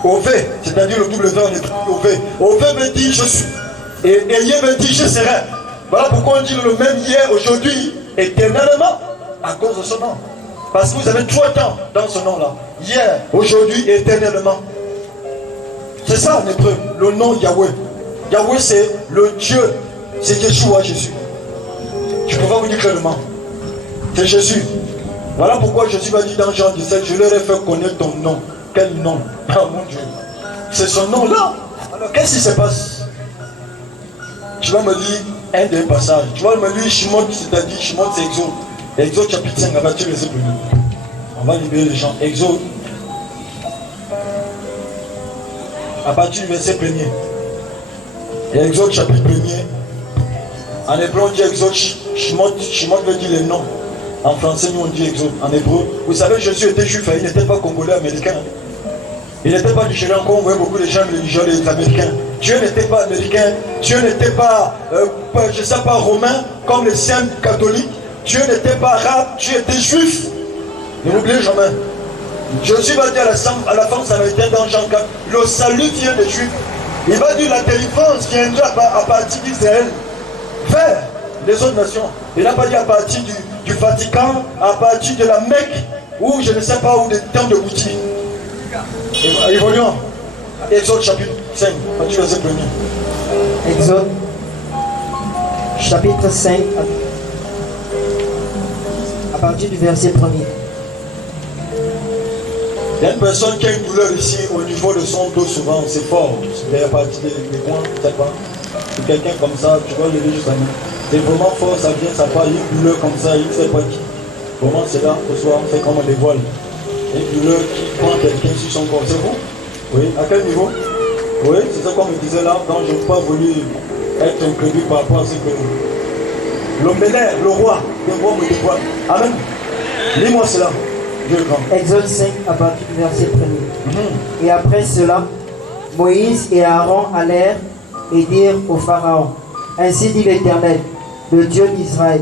Ove, c'est-à-dire le double V en hébreu. Ove. Ove veut dire je suis. Et Yé veut dire je serai. Voilà pourquoi on dit le même hier, aujourd'hui, éternellement, à cause de ce nom. Parce que vous avez 3 temps dans ce nom-là. Hier, aujourd'hui, éternellement. C'est ça en hébreu, le nom Yahweh. Yahweh, c'est le Dieu. C'est Yeshua, Jésus. Je peux pas vous dire clairement. C'est Jésus. Voilà pourquoi Jésus va dire dans Jean 17, je leur ai fait connaître ton nom. Quel nom? Ah mon Dieu. C'est ce nom-là. Alors qu'est-ce qui se passe? Tu vas me lire un des passages. Tu vas me lire Shimon, c'est-à-dire Shimon, c'est Exode. Exode chapitre 5, on va tuer les épaules. On va libérer les gens. Exode. À partir du verset 1er. Exode chapitre 1er. En hébreu on dit Exode. Shimon veut dire les noms. En français nous on dit Exode. En hébreu. Vous savez Jésus était juif, il n'était pas congolais américain. Il n'était pas nigérian comme on voyait beaucoup de gens religieux les américains. Dieu n'était pas américain. Dieu n'était pas, je ne sais pas, romain comme les saints catholiques. Dieu n'était pas arabe, Dieu était juif. Ne l'oubliez jamais. Jésus va dire à la femme samaritaine dans Jean 4, le salut vient des juifs. Il va dire la délivrance viendra à partir d'Israël vers les autres nations. Il n'a pas dit à partir du Vatican, à partir de la Mecque, ou je ne sais pas où, des temps de Bouti. Évoluons. Exode chapitre 5, partir verset 1er. Exode chapitre 5, à partir du verset 1er. Il y a une personne qui a une douleur ici au niveau de son dos souvent, c'est fort. Il y a partie des points, je ne sais pas. C'est quelqu'un comme ça, tu vas lever juste la main. C'est vraiment fort, ça vient, ça part, il y a une douleur comme ça, il ne sait pas qui. Vraiment c'est là, ce soir, on fait comme on dévoile. Il y a une douleur qui prend quelqu'un sur son corps, c'est vous? Oui, à quel niveau? Oui, c'est ça qu'on me disait là, quand je n'ai pas voulu être incrédule par rapport à ce que... L'homénaire, le roi, le roi me dévoile. Amen. Lis-moi cela. Dieu grand. Exode 5 à partir du verset 1er. Et après cela, Moïse et Aaron allèrent et dirent au Pharaon, ainsi dit l'Éternel, le Dieu d'Israël,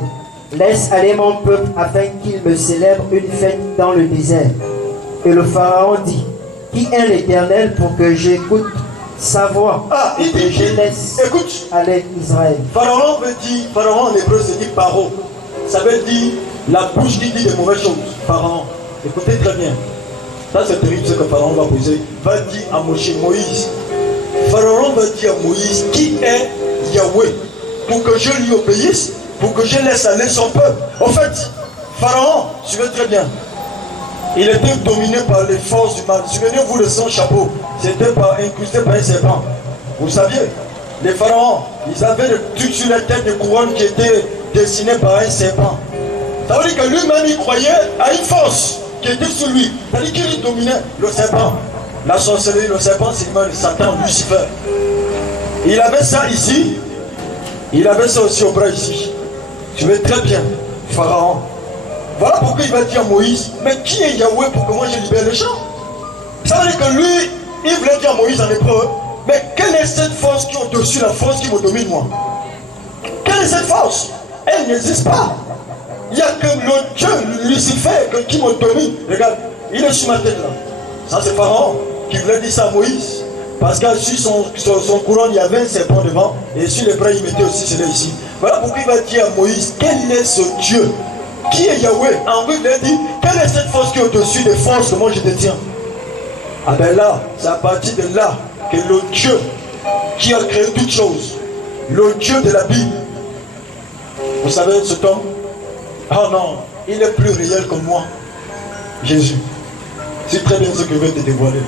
laisse aller mon peuple afin qu'il me célèbre une fête dans le désert. Et le Pharaon dit, qui est l'Éternel pour que j'écoute sa voix et que je laisse aller Israël. Pharaon veut dire, Pharaon en hébreu se dit paro. Ça veut dire la bouche qui dit des mauvaises choses. Pharaon. Écoutez très bien. Ça c'est terrible ce que Pharaon va poser. Va dire à Moïse. Pharaon va dire à Moïse qui est Yahweh pour que je lui obéisse, pour que je laisse aller son peuple. En fait, Pharaon, suivez très bien. Il était dominé par les forces du mal. Souvenez-vous de son chapeau. C'était incrusté par un serpent. Vous saviez, les pharaons, ils avaient le truc sur la tête de couronne qui était dessiné par un serpent. Ça veut dire que lui-même, il croyait à une force qui était sur lui. Ça veut dire qu'il dominait le serpent. La sorcellerie, le serpent, c'est le Satan, Lucifer. Il avait ça ici. Il avait ça aussi au bras ici. Tu veux très bien, Pharaon. Voilà pourquoi il va dire à Moïse, mais qui est Yahweh pour que moi je libère les gens? Ça veut dire que lui, il voulait dire à Moïse en hébreu, mais quelle est cette force qui est au-dessus de la force qui me domine moi? Quelle est cette force? Elle n'existe pas. Il n'y a que le Dieu, Lucifer, qui me domine. Regarde, il est sur ma tête là. Ça c'est Pharaon qui voulait dire ça à Moïse. Parce que sur son couronne, il y avait un serpent devant, et sur les bras, il mettait aussi celui ici. Voilà pourquoi il va dire à Moïse, quel est ce Dieu? Qui est Yahweh? En vrai, il a dit, quelle est cette force qui est au-dessus des forces que moi je détiens? Ah ben là, c'est à partir de là que le Dieu qui a créé toutes choses, le Dieu de la Bible, vous savez cet homme? Ah non, il est plus réel que moi, Jésus. C'est très bien ce que je vais te dévoiler.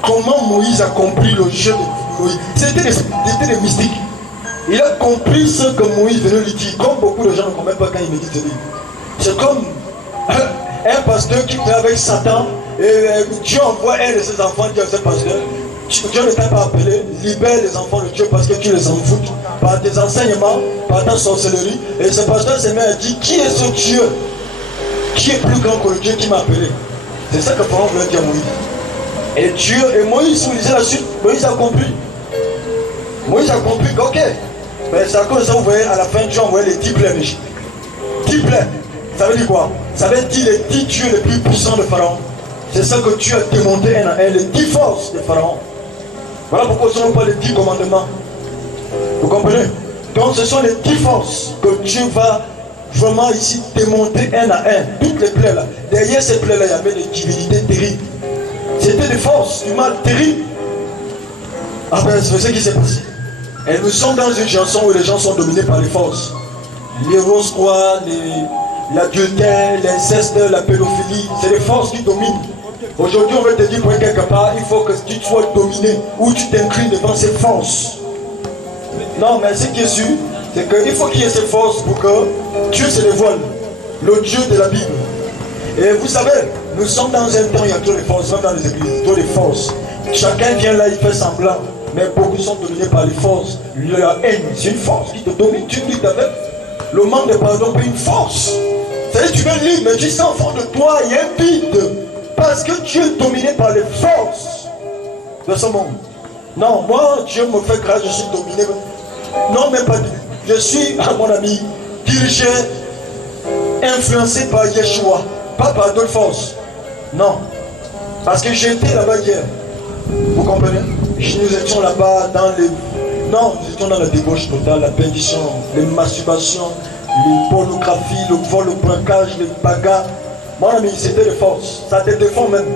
Comment Moïse a compris le jeu de Moïse? C'était des mystiques. Il a compris ce que Moïse venait lui dire, comme beaucoup de gens ne comprennent pas quand il médite ce livre. C'est comme un pasteur qui était avec Satan, et Dieu envoie un de ses enfants dire à ce pasteur, Dieu ne t'a pas appelé, libère les enfants de Dieu parce que tu les en fous par tes enseignements, par ta sorcellerie. Et ce pasteur s'est mis à dire, qui est ce Dieu qui est plus grand que le Dieu qui m'a appelé? C'est ça que Pharaon voulait dire à Moïse. Et Dieu, et Moïse, vous lisez la suite, Moïse a compris. Moïse a compris que, ok, mais c'est à cause de ça, vous voyez, à la fin, Dieu a envoyé les 10 plaies. 10 plaies, ça veut dire quoi? Ça veut dire les 10 dieux les plus puissants de Pharaon. C'est ça que Dieu a démonté un à un, les 10 forces de Pharaon. Voilà pourquoi ce ne sont pas les 10 commandements. Vous comprenez? Donc ce sont les 10 forces que Dieu va vraiment ici démonter un à un. Toutes les plaies là. Derrière ces plaies là, il y avait des divinités terribles. C'était des forces du mal terribles. Ah ben c'est ce qui s'est passé. Et nous sommes dans une chanson où les gens sont dominés par les forces. Les rose-croix, l'adultère, l'inceste, la pédophilie, c'est les forces qui dominent. Aujourd'hui, on va te dire pour quelque part, il faut que tu sois dominé ou tu t'inclines devant ces forces. Non, mais ce qui est sûr, c'est qu'il faut qu'il y ait ces forces pour que Dieu se dévoile, le Dieu de la Bible. Et vous savez, nous sommes dans un temps où il y a trop de forces, même dans les églises, trop de forces. Chacun vient là, il fait semblant. Mais beaucoup sont dominés par les forces. La haine, c'est une force qui te domine. Tu luttes avec. Le manque de pardon est une force. C'est-à-dire tu veux lire, mais tu sens au fond de toi, il y a un vide. Parce que tu es dominé par les forces de ce monde. Non, moi, Dieu me fait grâce, je suis dominé. Non, même pas. Je suis, à mon ami, dirigé, influencé par Yeshua. Pas par d'autres forces. Non. Parce que j'étais là-bas hier. Vous comprenez? Nous étions là-bas dans les... Non, nous étions dans la débauche totale, la perdition, les masturbations, les pornographies, le vol, le braquage, les bagarres. Mon ami, c'était les forces. Ça te défend même.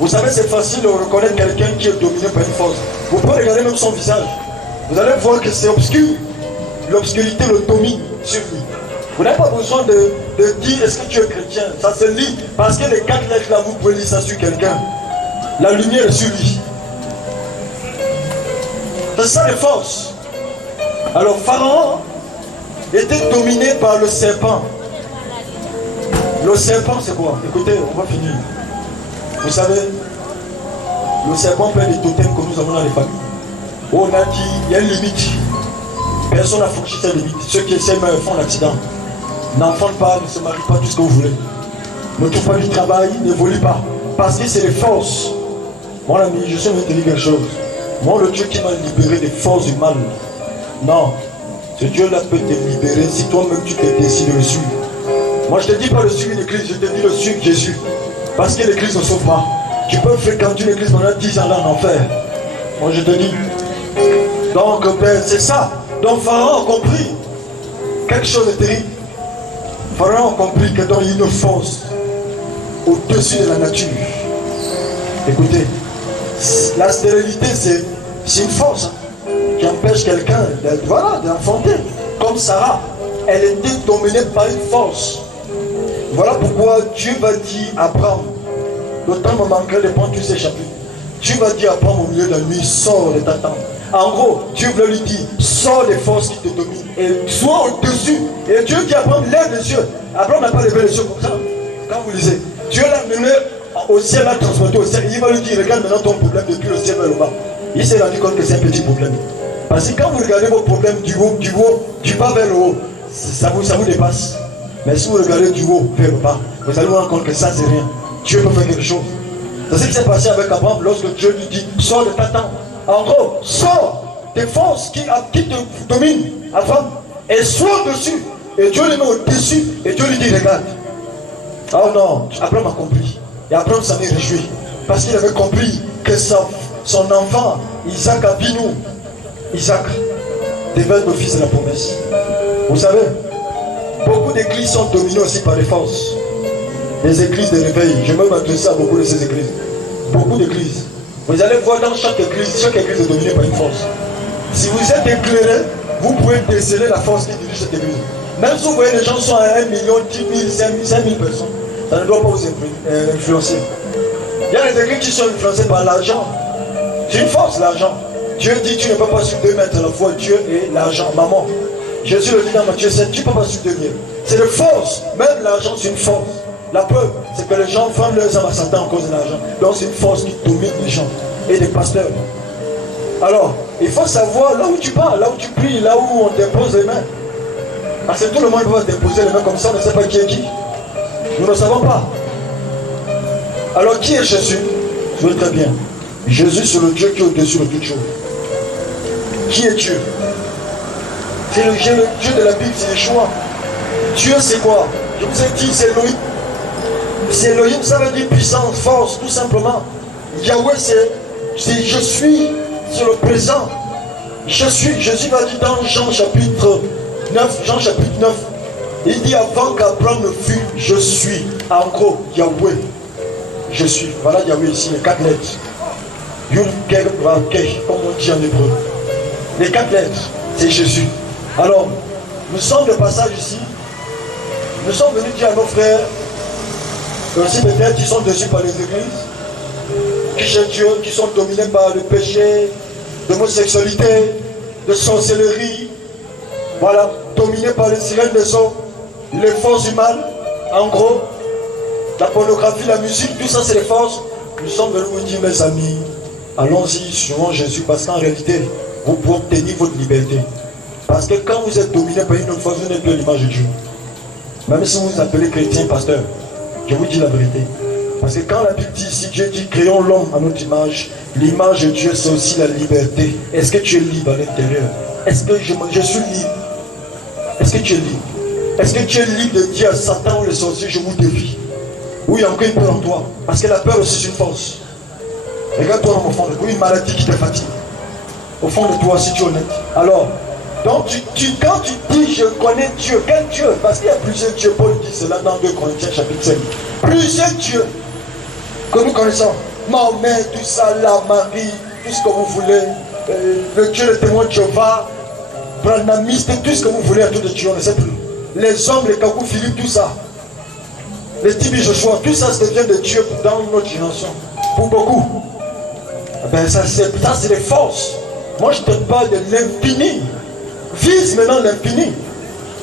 Vous savez, c'est facile de reconnaître quelqu'un qui est dominé par une force. Vous pouvez regarder même son visage. Vous allez voir que c'est obscur. L'obscurité le domine sur lui. Vous n'avez pas besoin de dire est-ce que tu es chrétien. Ça se lit. Parce que les 4 lettres là, vous pouvez lire ça sur quelqu'un. La lumière est sur lui. C'est ça les forces. Alors Pharaon était dominé par le serpent. Le serpent c'est quoi? Écoutez, on va finir. Vous savez, le serpent peut être des totems que nous avons dans les familles. On a dit, il y a une limite. Personne n'a franchi cette limite. Ceux qui essaient même font l'accident. N'enfantent pas, ne se marient pas, tout ce que vous voulez. Ne trouvent pas du travail, n'évolue pas. Parce que c'est les forces. Mon ami, je suis venu te dire quelque chose. Moi, le Dieu qui m'a libéré des forces du mal. Non. Ce Dieu-là peut te libérer si toi-même tu te décides de le suivre. Moi, je ne te dis pas de suivre une église, je te dis de suivre Jésus. Parce que l'église ne sauve pas. Tu peux fréquenter une église pendant 10 ans là en enfer. Moi, je te dis. Donc, ben, c'est ça. Donc, Pharaon a compris quelque chose de terrible. Pharaon a compris que dans une force au-dessus de la nature. Écoutez, la stérilité, c'est une force qui empêche quelqu'un d'enfanter. Comme Sarah, elle était dominée par une force. Voilà pourquoi Dieu va dire à Abraham, le temps me manquerait de prendre tous ces chapitres. Dieu va dire à Abraham au milieu de la nuit, sors de ta tente. En gros, Dieu veut lui dire, sors des forces qui te dominent et sois au-dessus. Et Dieu dit à Abraham, lève les yeux. Abraham n'a pas levé les yeux comme ça. Quand vous lisez, Dieu l'a mené au ciel, l'a transporté au ciel. Il va lui dire, regarde maintenant ton problème depuis le ciel vers le bas. Il s'est rendu compte que c'est un petit problème. Parce que quand vous regardez vos problèmes du bas vers le haut, ça vous dépasse. Mais si vous regardez du haut vers le bas, vous allez vous rendre compte que ça c'est rien. Dieu peut faire quelque chose. C'est ce qui s'est passé avec Abraham lorsque Dieu lui dit, sors de ta tente. En gros, sors des forces qui te dominent, Abraham, et sois dessus. Et Dieu les met au-dessus, et Dieu lui dit, regarde. Oh non, Abraham a compris. Et Abraham s'en est réjoui. Parce qu'il avait compris que son enfant, Isaac Abinou, Isaac, devait être le fils de la promesse. Vous savez, beaucoup d'églises sont dominées aussi par les forces. Les églises de réveil, je vais m'adresser à beaucoup de ces églises. Beaucoup d'églises. Vous allez voir dans chaque église est dominée par une force. Si vous êtes éclairé, vous pouvez déceler la force qui dirige cette église. Même si vous voyez les gens sont à 1 million, 10 000, 5 000 personnes, ça ne doit pas vous influencer. Il y a des églises qui sont influencées par l'argent. C'est une force, l'argent. Dieu dit, tu ne peux pas suivre 2 mètres à la fois, Dieu et l'argent. Maman, Jésus le dit dans Matthieu 7, tu ne peux pas suivre 2 mètres. C'est une force. Même l'argent, c'est une force. La preuve, c'est que les gens font leurs âmes à Satan en cause de l'argent. Donc c'est une force qui domine les gens et les pasteurs. Alors, il faut savoir là où tu pars, là où tu pries, là où on dépose les mains. Parce que tout le monde peut déposer les mains comme ça, on ne sait pas qui est qui. Nous ne savons pas. Alors qui est Jésus? Je veux très bien. Jésus, c'est le Dieu qui est au-dessus de toutes choses. Qui est Dieu? C'est le Dieu de la Bible, c'est Yeshua. Dieu, c'est quoi? Je vous ai dit, c'est Elohim. C'est Elohim, ça veut dire puissance, force, tout simplement. Yahweh, c'est je suis, c'est le présent. Je suis. Jésus va dire dans Jean chapitre 9, il dit avant qu'Abraham ne fût, je suis. En gros, Yahweh. Je suis. Voilà Yahweh ici, les 4 lettres. Yud, Keh, Vav, Keh, comme on dit en hébreu. Les 4 lettres, c'est Jésus. Alors, nous sommes de passage ici. Nous sommes venus dire à nos frères, aussi peut-être qui sont dessus par les églises, qui cherchent Dieu, qui sont dominés par le péché, d'homosexualité, de sorcellerie, voilà, dominés par les sirènes des eaux, les forces du mal, en gros, la pornographie, la musique, tout ça c'est les forces. Nous sommes venus vous dire, mes amis, allons-y, suivons Jésus, parce qu'en réalité, vous pouvez obtenir votre liberté. Parce que quand vous êtes dominé par une autre force, vous n'êtes plus l'image de Dieu. Même si vous vous appelez chrétien, pasteur, je vous dis la vérité. Parce que quand la Bible dit ici, Dieu dit créons l'homme à notre image, l'image de Dieu c'est aussi la liberté. Est-ce que tu es libre à l'intérieur? Est-ce que je suis libre? Est-ce que tu es libre? Est-ce que tu es libre de dire à Satan ou les sorciers, je vous défie? Oui, il y a encore une peur en toi. Parce que la peur aussi c'est une force. Regarde-toi dans mon fond de toi, une maladie qui te fatigue. Au fond de toi, si tu es honnête. Alors, donc quand tu dis je connais Dieu, quel Dieu? Parce qu'il y a plusieurs dieux, Paul dit cela dans 2 Corinthiens chapitre 5. Plusieurs dieux que nous connaissons. Mahomet, tout ça, la Marie, tout ce que vous voulez. Le Dieu, le témoin de Jéhovah, Branamiste, tout ce que vous voulez à tout de Dieu, on ne sait plus. Les hommes, les Kakou Philippe, tout ça. Les Tibi Joshua, tout ça, ça devient de Dieu dans notre génération. Pour beaucoup. Ben, ça c'est les forces. Moi, je te parle de l'infini. Vise maintenant l'infini.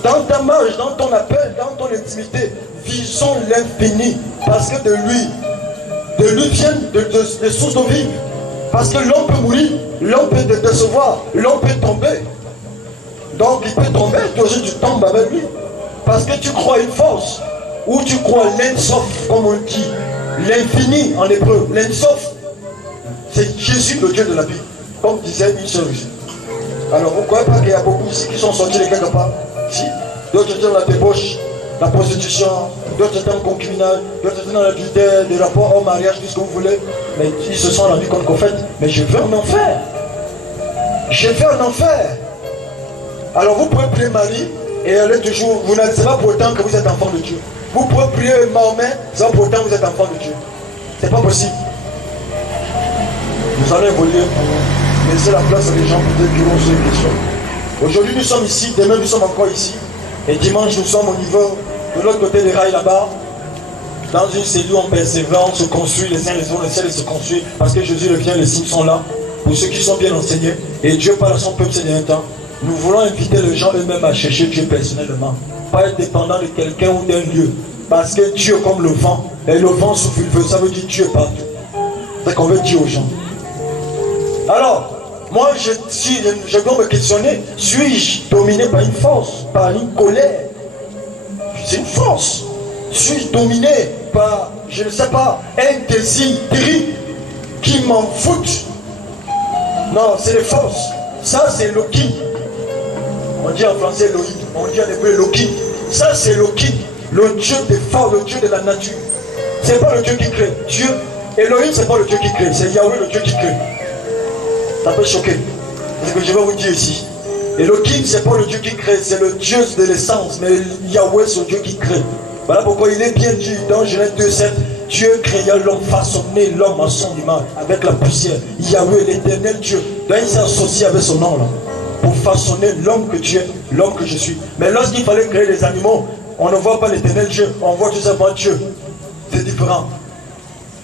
Dans ta marche, dans ton appel, dans ton intimité, visons l'infini. Parce que de lui viennent des sources de vie. Parce que l'homme peut mourir, l'homme peut te décevoir, l'homme peut tomber. Donc il peut tomber, toi aussi tu tombes avec lui. Parce que tu crois une force, ou tu crois l'Ensof, comme on dit, l'infini en hébreu, l'Ensof. C'est Jésus, le Dieu de la Bible, comme disait une seule ici. Alors vous ne croyez pas qu'il y a beaucoup ici qui sont sortis de quelque part? Si. D'autres étaient dans la débauche, la prostitution, d'autres étaient en concubinage, d'autres étaient dans l'adultère, des rapports au mariage, tout ce que vous voulez. Mais ils se sont rendus compte qu'en fait, mais je veux un enfer. Je veux un enfer. Alors vous pouvez prier Marie et elle est toujours, vous n'êtes pas pour autant que vous êtes enfant de Dieu. Vous pouvez prier Mahomet sans pour autant que vous êtes enfant de Dieu. C'est pas possible. Nous allons évoluer pour laisser la place à des gens peut-être qui vont se poser des questions. Aujourd'hui nous sommes ici, demain nous sommes encore ici. Et dimanche nous sommes au niveau de l'autre côté des rails là-bas. Dans une cellule en persévérant, on se construit les uns les autres, les ciels se construit. Parce que Jésus revient, les signes sont là. Pour ceux qui sont bien enseignés. Et Dieu parle à son peuple ces derniers temps. Nous voulons inviter les gens eux-mêmes à chercher Dieu personnellement. Pas être dépendant de quelqu'un ou d'un lieu. Parce que Dieu comme le vent. Et le vent souffle, ça veut dire Dieu partout. C'est qu'on veut dire aux gens. Alors, moi je dois me questionner. Suis-je dominé par une force, par une colère? C'est une force. Suis-je dominé par, je ne sais pas, un désir terrible qui m'en fout? Non, c'est les forces. Ça c'est Elohim. On dit en français Elohim, on dit en hébreu Elohim. Ça c'est Elohim, le Dieu des forces, le Dieu de la nature. C'est pas le Dieu qui crée. Dieu, Elohim c'est pas le Dieu qui crée, c'est Yahweh le Dieu qui crée. Ça peut choquer. C'est ce que je vais vous dire ici. Elohim c'est pas le Dieu qui crée, c'est le Dieu de l'essence, mais Yahweh c'est le Dieu qui crée. Voilà pourquoi il est bien dit dans Genèse 2:7, Dieu créa l'homme, façonné l'homme à son image, avec la poussière. Yahweh, l'éternel Dieu. Là, il s'est associé avec son nom là, pour façonner l'homme que tu es, l'homme que je suis. Mais lorsqu'il fallait créer les animaux, on ne voit pas l'éternel Dieu, on voit tout simplement Dieu. C'est différent.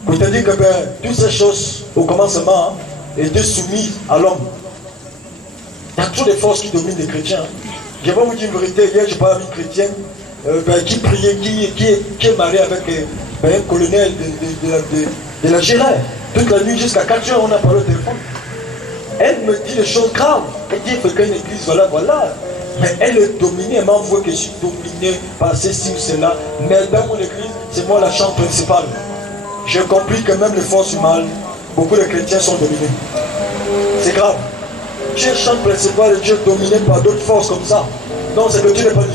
Pour te dire que toutes ces choses, au commencement, étaient soumises à l'homme. Il y a toujours des forces qui dominent les chrétiens. Je vais vous dire une vérité. Hier, je parlais avec une chrétienne qui priait, qui est mariée avec un colonel de la Gérard. Toute la nuit jusqu'à 4 heures, on a parlé au téléphone. Elle me dit des choses graves. Elle dit qu'il faut qu'une église, voilà. Mais elle est dominée, elle m'envoie que je suis dominé par ceci ou cela. Mais dans mon église, c'est moi la chambre principale. J'ai compris que même les forces du mal, beaucoup de chrétiens sont dominés. C'est grave. Tu es chambre principale et tu es dominé par d'autres forces comme ça. Non, c'est que tu n'es pas libre.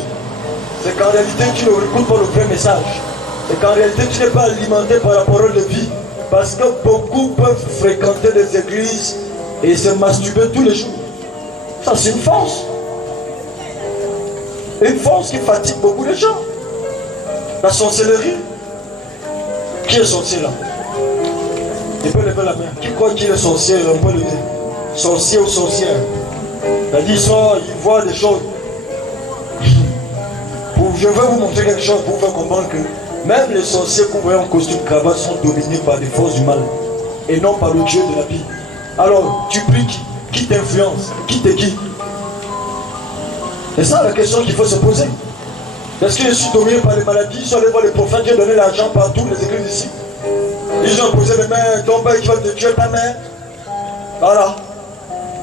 C'est qu'en réalité, tu ne écoutes pas le vrai message. C'est qu'en réalité, tu n'es pas alimenté par la parole de vie. Parce que beaucoup peuvent fréquenter des églises et se masturber tous les jours. Ça, c'est une force. Une force qui fatigue beaucoup de gens. La sorcellerie. Qui est sorcier là? Il peut lever la main. Qui croit qu'il est sorcier? On peut lever. Sorcier ou sorcière. C'est-à-dire, il voit des choses. Je vais vous montrer quelque chose pour vous faire comprendre que même les sorciers qu'on voit en costume cravate sont dominés par des forces du mal et non par le Dieu de la Bible. Alors, tu pries qui t'influence? Qui te guide? C'est ça la question qu'il faut se poser. Est-ce que je suis dominé par les maladies? Ils sont allés voir les prophètes, j'ai donné l'argent partout, les églises ici. Ils ont posé les mains, ton père qui va te tuer ta mère. Voilà.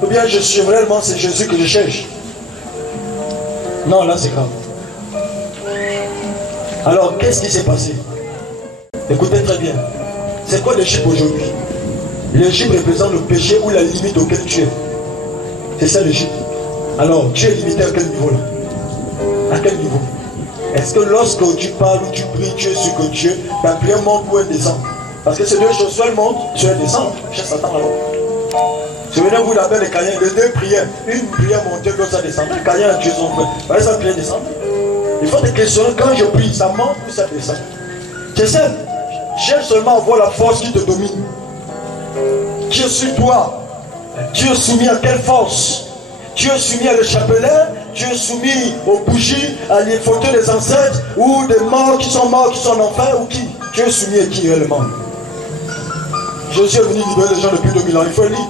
Ou bien je suis réellement, c'est Jésus que je cherche. Non, là c'est grave. Alors, qu'est-ce qui s'est passé? Écoutez très bien. C'est quoi l'Égypte aujourd'hui? L'Égypte représente le péché ou la limite auquel tu es. C'est ça l'Égypte. Alors, tu es limité à quel niveau là? À quel niveau? Est-ce que lorsque tu parles ou tu pries, tu es sûr que Dieu va prier un monte ou un descend? Parce que c'est deux choses, soit elle monte, soit elle descend. Chez Satan là-bas. Souvenez-vous l'appel de Caïn, les deux prières. Une prière montée, l'autre ça descendait. Caïn a tué son frère. Ça prière descendait. Il faut te questionner, quand je prie, ça monte ou ça descend? Tu sais, cherche seulement à voir la force qui te domine. Tu es sur toi. Tu es soumis à quelle force? Tu es soumis à le chapelet, tu es soumis aux bougies, à les photos des ancêtres, ou des morts qui sont en enfer, ou qui? Tu es soumis à qui réellement? Jésus est venu libérer les gens depuis 2000 ans, il faut le lire.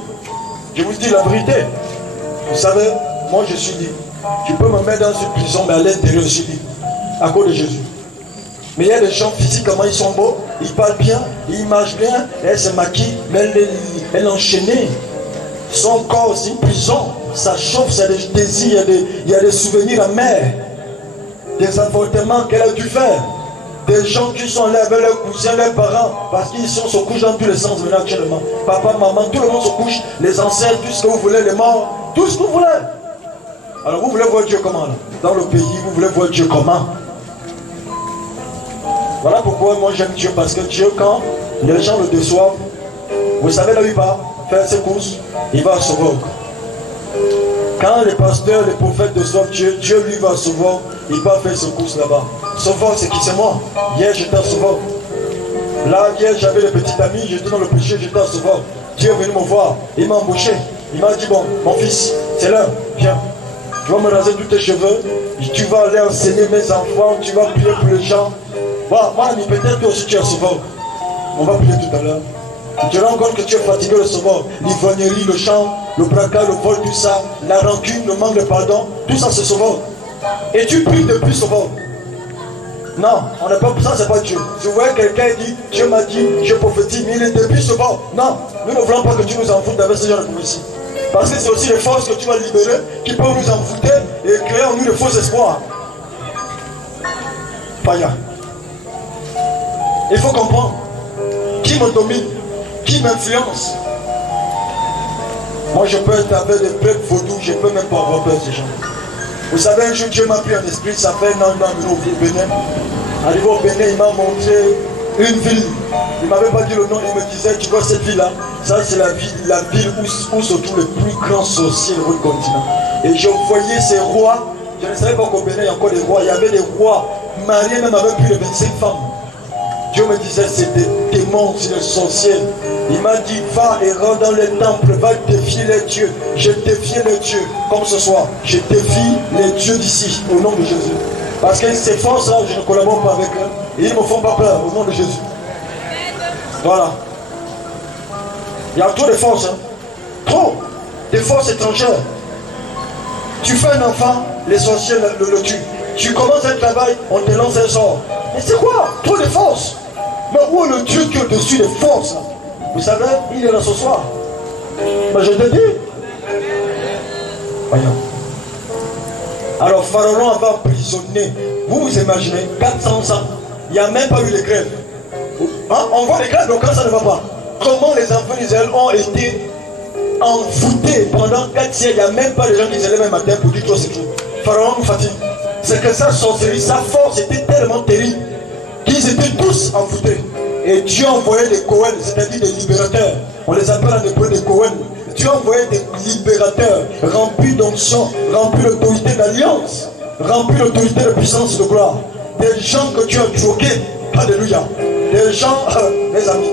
Je vous dis la vérité. Vous savez, moi je suis libre. Tu peux me mettre dans une prison, mais à l'intérieur je suis libre. À cause de Jésus. Mais il y a des gens physiquement, ils sont beaux, ils parlent bien, ils marchent bien, elle se maquille, mais elle est enchaînée. Son corps, c'est une prison. ça chauffe, ça a des désirs, il y a des souvenirs amers, des avortements qu'elle a dû faire, des gens qui sont là avec leurs cousins, leurs parents, parce qu'ils se couchent dans tous les sens maintenant actuellement. Papa, maman, tout le monde se couche, les ancêtres, tout ce que vous voulez, les morts, tout ce que vous voulez. Alors vous voulez voir Dieu comment là? Dans le pays, vous voulez voir Dieu comment? Voilà pourquoi moi j'aime Dieu, parce que Dieu, quand les gens le déçoivent, vous savez là où il va faire ses courses, il va à Sauveur. Quand les pasteurs, les prophètes déçoivent Dieu, Dieu lui va à Sauveur, il va faire ses courses là-bas. Sauveur, c'est qui? C'est moi. Hier j'étais à Sauveur. Là, hier j'avais les petits amis, j'étais dans le péché, j'étais à Sauveur. Dieu est venu me voir, il m'a embauché. Il m'a dit, bon, mon fils, c'est l'heure, viens. Tu vas me raser tous tes cheveux, tu vas aller enseigner mes enfants, tu vas prier pour les gens. Moi, peut-être toi aussi tu es Sauveur. On va prier tout à l'heure. Tu te rends compte que tu es fatigué le Sauveur. L'ivrognerie, le chant, le braquage, le vol, tout ça, la rancune, le manque de pardon, tout ça c'est Sauveur. Et tu pries depuis Sauveur. Non, on n'a pas ça, c'est pas Dieu. Si vous voyez quelqu'un dit, Dieu m'a dit, je prophétise, mais il est depuis Sauveur. Non, nous ne voulons pas que tu nous envoûtes avec ce genre de prophétie. Parce que c'est aussi les forces que tu vas libérer qui peuvent nous envoûter et créer en nous de faux espoirs. Paya. Il faut comprendre qui me domine, qui m'influence. Moi je peux être avec des peuples vaudous, je ne peux même pas avoir peur de ces gens. Vous savez, un jour Dieu m'a pris en esprit, ça fait un an au Bénin. Arrivé au Bénin, il m'a montré une ville. Il ne m'avait pas dit le nom, il me disait, tu vois cette ville-là, ça c'est la ville où se trouvent les plus grands sorciers de votre continent. Et je voyais ces rois, je ne savais pas qu'au Bénin il y a encore des rois, il y avait des rois mariés même avec plus de 25 femmes. Dieu me disait, c'est des démons, c'est des sorciers. Il m'a dit, va et rentre dans les temples, va défier les dieux. Je défie les dieux, comme ce soir. Je défie les dieux d'ici, au nom de Jésus. Parce que ces forces-là, je ne collabore pas avec eux. Et ils ne me font pas peur, au nom de Jésus. Voilà. Il y a trop de forces, hein. Trop. Des forces étrangères. Tu fais un enfant, les sorciers le tuent. Tu commences un travail, on te lance un sort. Mais c'est quoi? Trop de forces. Mais où est le Dieu qui est au-dessus des forces? Vous savez, il est là ce soir. Mais je te dis. Voyons. Alors Pharaon avait emprisonné. Vous vous imaginez, 400 ans. Il n'y a même pas eu de grève. Hein? On voit les grèves, donc quand ça ne va pas. Comment les enfants d'Israël ont été envoûtés pendant 4 siècles. Il n'y a même pas de gens qui se lèvent un matin pour dire que c'est tout. Pharaon nous fatigue. C'est que sa sorcellerie, sa force était tellement terrible qu'ils étaient tous envoûtés. Et Dieu envoyait des Cohen, c'est-à-dire des libérateurs. On les appelle en hébreu des Cohen. Dieu envoyait des libérateurs remplis d'onction, remplis d'autorité d'alliance, remplis d'autorité de puissance et de gloire. Des gens que Dieu a troqués. Alléluia. Des gens, mes amis,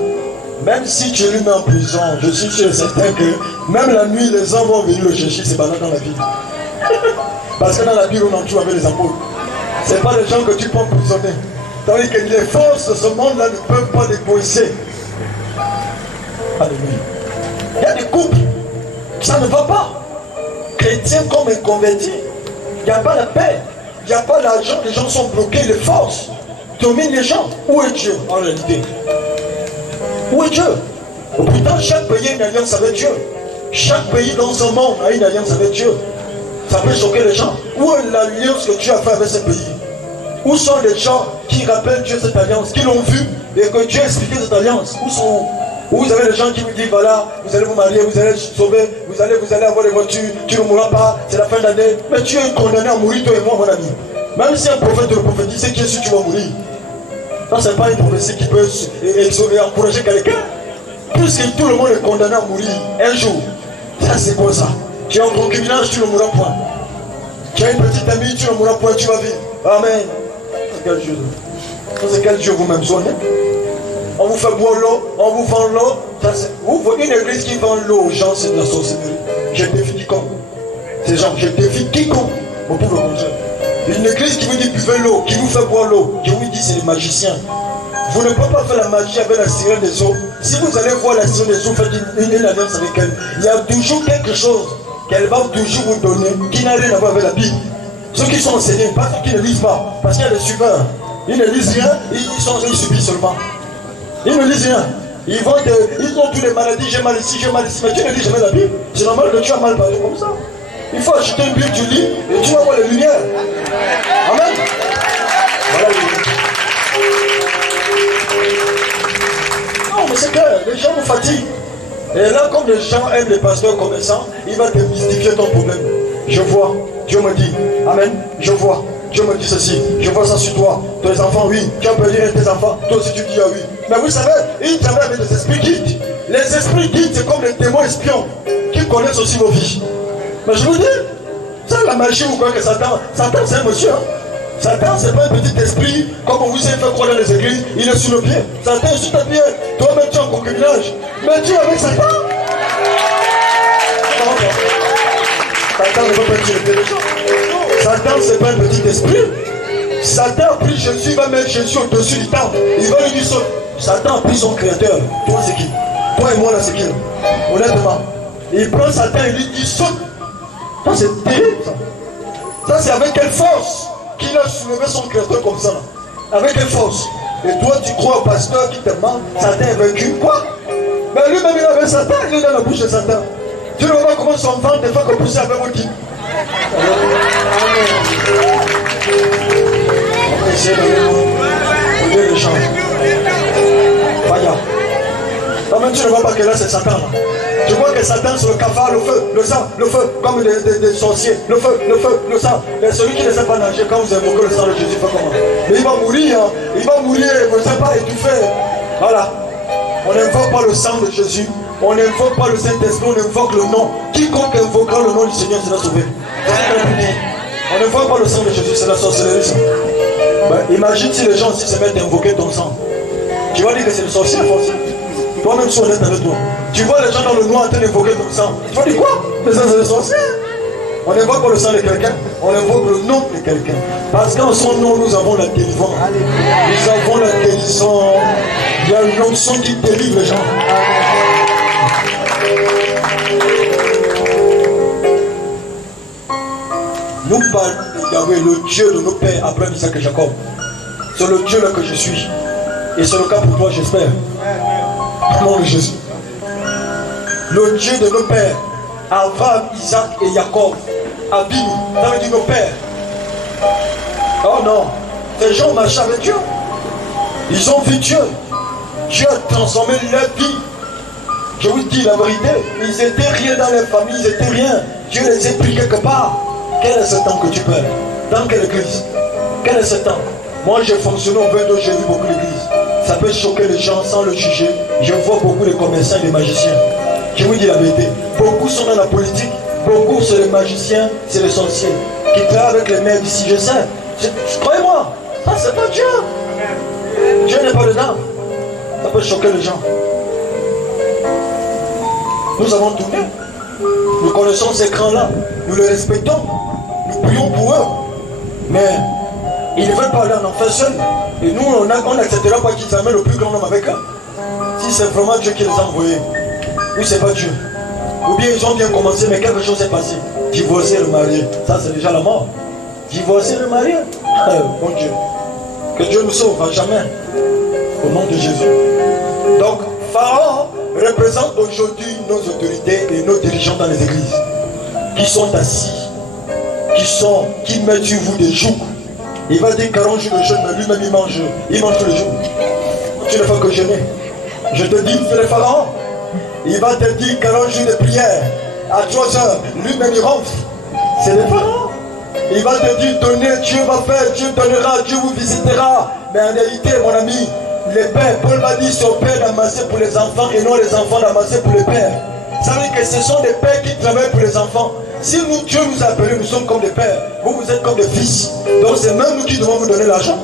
même si tu le mets en prison, je suis sûr et certain que même la nuit, les gens vont venir le chercher, c'est pas là dans la vie. Parce que dans la Bible, on en trouve avec les apôtres. Ce n'est pas les gens que tu peux emprisonner. Tandis que les forces de ce monde-là ne peuvent pas déposer. Alléluia. Il y a des couples, ça ne va pas. Chrétiens comme inconvertis, il n'y a pas la paix, il n'y a pas l'argent, les gens sont bloqués, les forces dominent les gens. Où est Dieu en réalité? Où est Dieu? Pourtant, chaque pays a une alliance avec Dieu. Chaque pays dans ce monde a une alliance avec Dieu. Ça peut choquer les gens. Où est l'alliance que Dieu a fait avec ce pays? Où sont les gens qui rappellent Dieu cette alliance, qui l'ont vu et que Dieu a expliqué cette alliance? Où sont? Où vous avez les gens qui vous disent, voilà, vous allez vous marier, vous allez être sauver, vous allez avoir des voitures, tu ne mourras pas, c'est la fin d'année. Mais tu es condamné à mourir, toi et moi, mon ami. Même si un prophète te le prophétise, c'est Dieu sûr tu vas mourir. Ça, ce n'est pas une prophétie qui peut encourager quelqu'un. Puisque tout le monde est condamné à mourir un jour. Ça, c'est quoi ça? Tu es en concubinage, tu ne mourras point. Tu as une petite amie, tu ne mourras point, tu vas vivre. Amen. C'est quel Dieu? C'est quel Dieu vous-même soignez? On vous fait boire l'eau, on vous vend l'eau. Vous voyez une église qui vend l'eau aux gens, c'est de la sorcellerie. Je défie quiconque. Ces gens, je défie quiconque. Mon pauvre contraire. Une église qui vous dit buvez l'eau, qui vous fait boire l'eau, je vous dis c'est des magiciens. Vous ne pouvez pas faire la magie avec la sirène des eaux. Si vous allez voir la sirène des eaux, faites une alliance avec elle. Il y a toujours quelque chose qu'elle va toujours vous donner qui n'a rien à voir avec la Bible. Ceux qui sont enseignés, pas ceux qui ne lisent pas, parce qu'il y a des suiveurs. Ils ne lisent rien, ils subissent seulement. Ils ne lisent rien. Ils ont toutes les maladies, j'ai mal ici, mais tu ne lis jamais la Bible. C'est normal que tu as mal parlé comme ça. Il faut acheter une Bible, tu lis et tu vas voir les lumières. Amen. Voilà les lumières. Non, mais c'est clair, les gens nous fatiguent. Et là, comme les gens aiment les pasteurs commerçants, il va démystifier ton problème. Je vois, Dieu me dit, Amen, je vois, Dieu me dit ceci, je vois ça sur toi. Tes enfants, oui, tu as perdu tes enfants, toi aussi tu dis ah oui. Mais vous savez, il travaille avec des esprits guides. Les esprits guides, c'est comme les démons espions qui connaissent aussi vos vies. Mais je vous dis, c'est la magie ou quoi que Satan c'est un monsieur. Hein? Satan, c'est pas un petit esprit, comme on vous a fait croire dans les églises, il est sous le pied. Satan est sous tes pieds. Toi-même, tu es en concubinage. Mais tu es avec Satan. Satan ne peut pas tuer les gens. Satan, c'est pas un petit esprit. Satan a pris Jésus, il va mettre Jésus au-dessus du temple. Il va lui dire ça. Satan a pris son créateur. Toi, c'est qui? Toi et moi, là, c'est qui? Honnêtement. Il prend Satan et lui dit saute. Ça, c'est terrible, ça. Ça, c'est avec quelle force qu'il a soulevé son créateur comme ça. Avec quelle force? Et toi, tu crois au pasteur qui te ment, Satan est vaincu. Quoi? Mais lui-même, il avait Satan, il est dans la bouche de Satan. Tu ne vois pas comment son ventre te fait repousser avec votre qui? On va essayer de le changer. Voyons. Toi-même, tu ne vois pas que là, c'est Satan. Là. Tu vois que Satan sur le cafard, le feu, le sang, le feu, comme des sorciers, le feu, le sang. Mais celui qui ne sait pas nager, quand vous invoquez le sang de Jésus, fait comment? Mais il va mourir, hein. Il va mourir, vous ne savez pas étouffer. Voilà. On n'invoque pas le sang de Jésus, on n'invoque pas le Saint-Esprit, on invoque le nom. Quiconque invoquera le nom du Seigneur sera sauvé. On n'invoque pas le sang de Jésus, c'est la sorcellerie. Ben, imagine si les gens aussi se mettent à invoquer ton sang. Tu vas dire que c'est le sorcier, forcément. Toi-même, sois honnête avec toi. Tu vois les gens dans le noir en train d'invoquer ton sang. Tu vas dire quoi? Mais ça, c'est le sorcier. On n'invoque pas le sang de quelqu'un, on invoque le nom de quelqu'un. Parce qu'en son nom, nous avons la délivrance. Nous avons la délivrance. Il y a une onction qui délivre les gens. Nous parlons de Yahweh, le Dieu de nos pères, Abraham, Isaac et Jacob. C'est le Dieu là que je suis. Et c'est le cas pour toi, j'espère. Au nom de Jésus. Le Dieu de nos pères, Abraham, Isaac et Jacob. Abim, ça veut dire nos pères. Oh non, ces gens marchaient avec Dieu. Ils ont vu Dieu. Dieu a transformé leur vie. Je vous dis la vérité, ils étaient rien dans leur famille, ils étaient rien. Dieu les a pris quelque part. Quel est ce temps que tu perds? Dans quelle église? Quel est ce temps? Moi j'ai fonctionné au 22, j'ai vu beaucoup d'églises. Ça peut choquer les gens sans le juger. Je vois beaucoup de commerçants et des magiciens. Je vous dis la vérité. Beaucoup sont dans la politique. Beaucoup c'est les magiciens, c'est les sorciers. Qui travaillent avec les mères d'ici, je sais. Croyez-moi, ça c'est pas Dieu. Dieu n'est pas dedans. Ça peut choquer les gens. Nous avons tourné. Nous connaissons ces écrans-là. Nous les respectons. Nous prions pour eux. Mais ils ne veulent pas aller en enfer seuls. Et nous, on n'acceptera pas qu'ils amènent le plus grand nombre avec eux. Si c'est vraiment Dieu qui les a envoyés. Ou c'est pas Dieu. Ou bien ils ont bien commencé, mais quelque chose s'est passé. Divorcer le marié. Ça, c'est déjà la mort. Divorcer le marié. Mon Dieu. Que Dieu nous sauve à jamais. Au nom de Jésus. Donc, Pharaon représente aujourd'hui nos autorités et nos dirigeants dans les églises. Qui sont assis. Qui mettent sur vous des jougs. Il va dire 40 jours de jeûne, mais lui-même il mange tous les jours. Tu ne fais que jeûner. Je te dis, c'est le Pharaon. Il va te dire 40 jours de prière. À 3 heures, lui-même il ronfle. C'est le Pharaon. Il va te dire, donnez, Dieu va faire, Dieu donnera, Dieu vous visitera. Mais en réalité, mon ami, les pères, Paul m'a dit, son père d'amassé pour les enfants et non les enfants d'amassé pour les pères. Ça veut dire que ce sont des pères qui travaillent pour les enfants. Si nous, Dieu nous a appelés, nous sommes comme des pères. Vous, vous êtes comme des fils. Donc c'est même nous qui devons vous donner l'argent.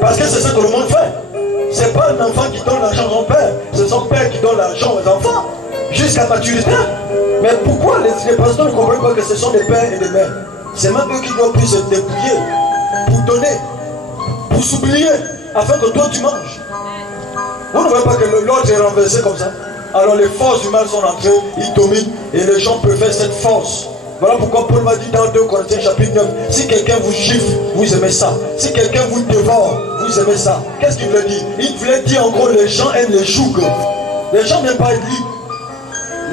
Parce que c'est ça que le monde fait. C'est pas un enfant qui donne l'argent à son père. C'est son père qui donne l'argent aux enfants. Jusqu'à maturité. Mais pourquoi les pasteurs ne comprennent pas que ce sont des pères et des mères? C'est même eux qui doivent plus se débrouiller pour donner, pour s'oublier, afin que toi tu manges. Vous ne voyez pas que l'ordre est renversé comme ça? Alors les forces du mal sont entrées, ils dominent et les gens préfèrent cette force. Voilà pourquoi Paul m'a dit dans 2 Corinthiens chapitre 9, si quelqu'un vous gifle, vous aimez ça. Si quelqu'un vous dévore, vous aimez ça. Qu'est-ce qu'il voulait dire? Il voulait dire en gros, les gens aiment les jougs. Les gens n'aiment pas être libres.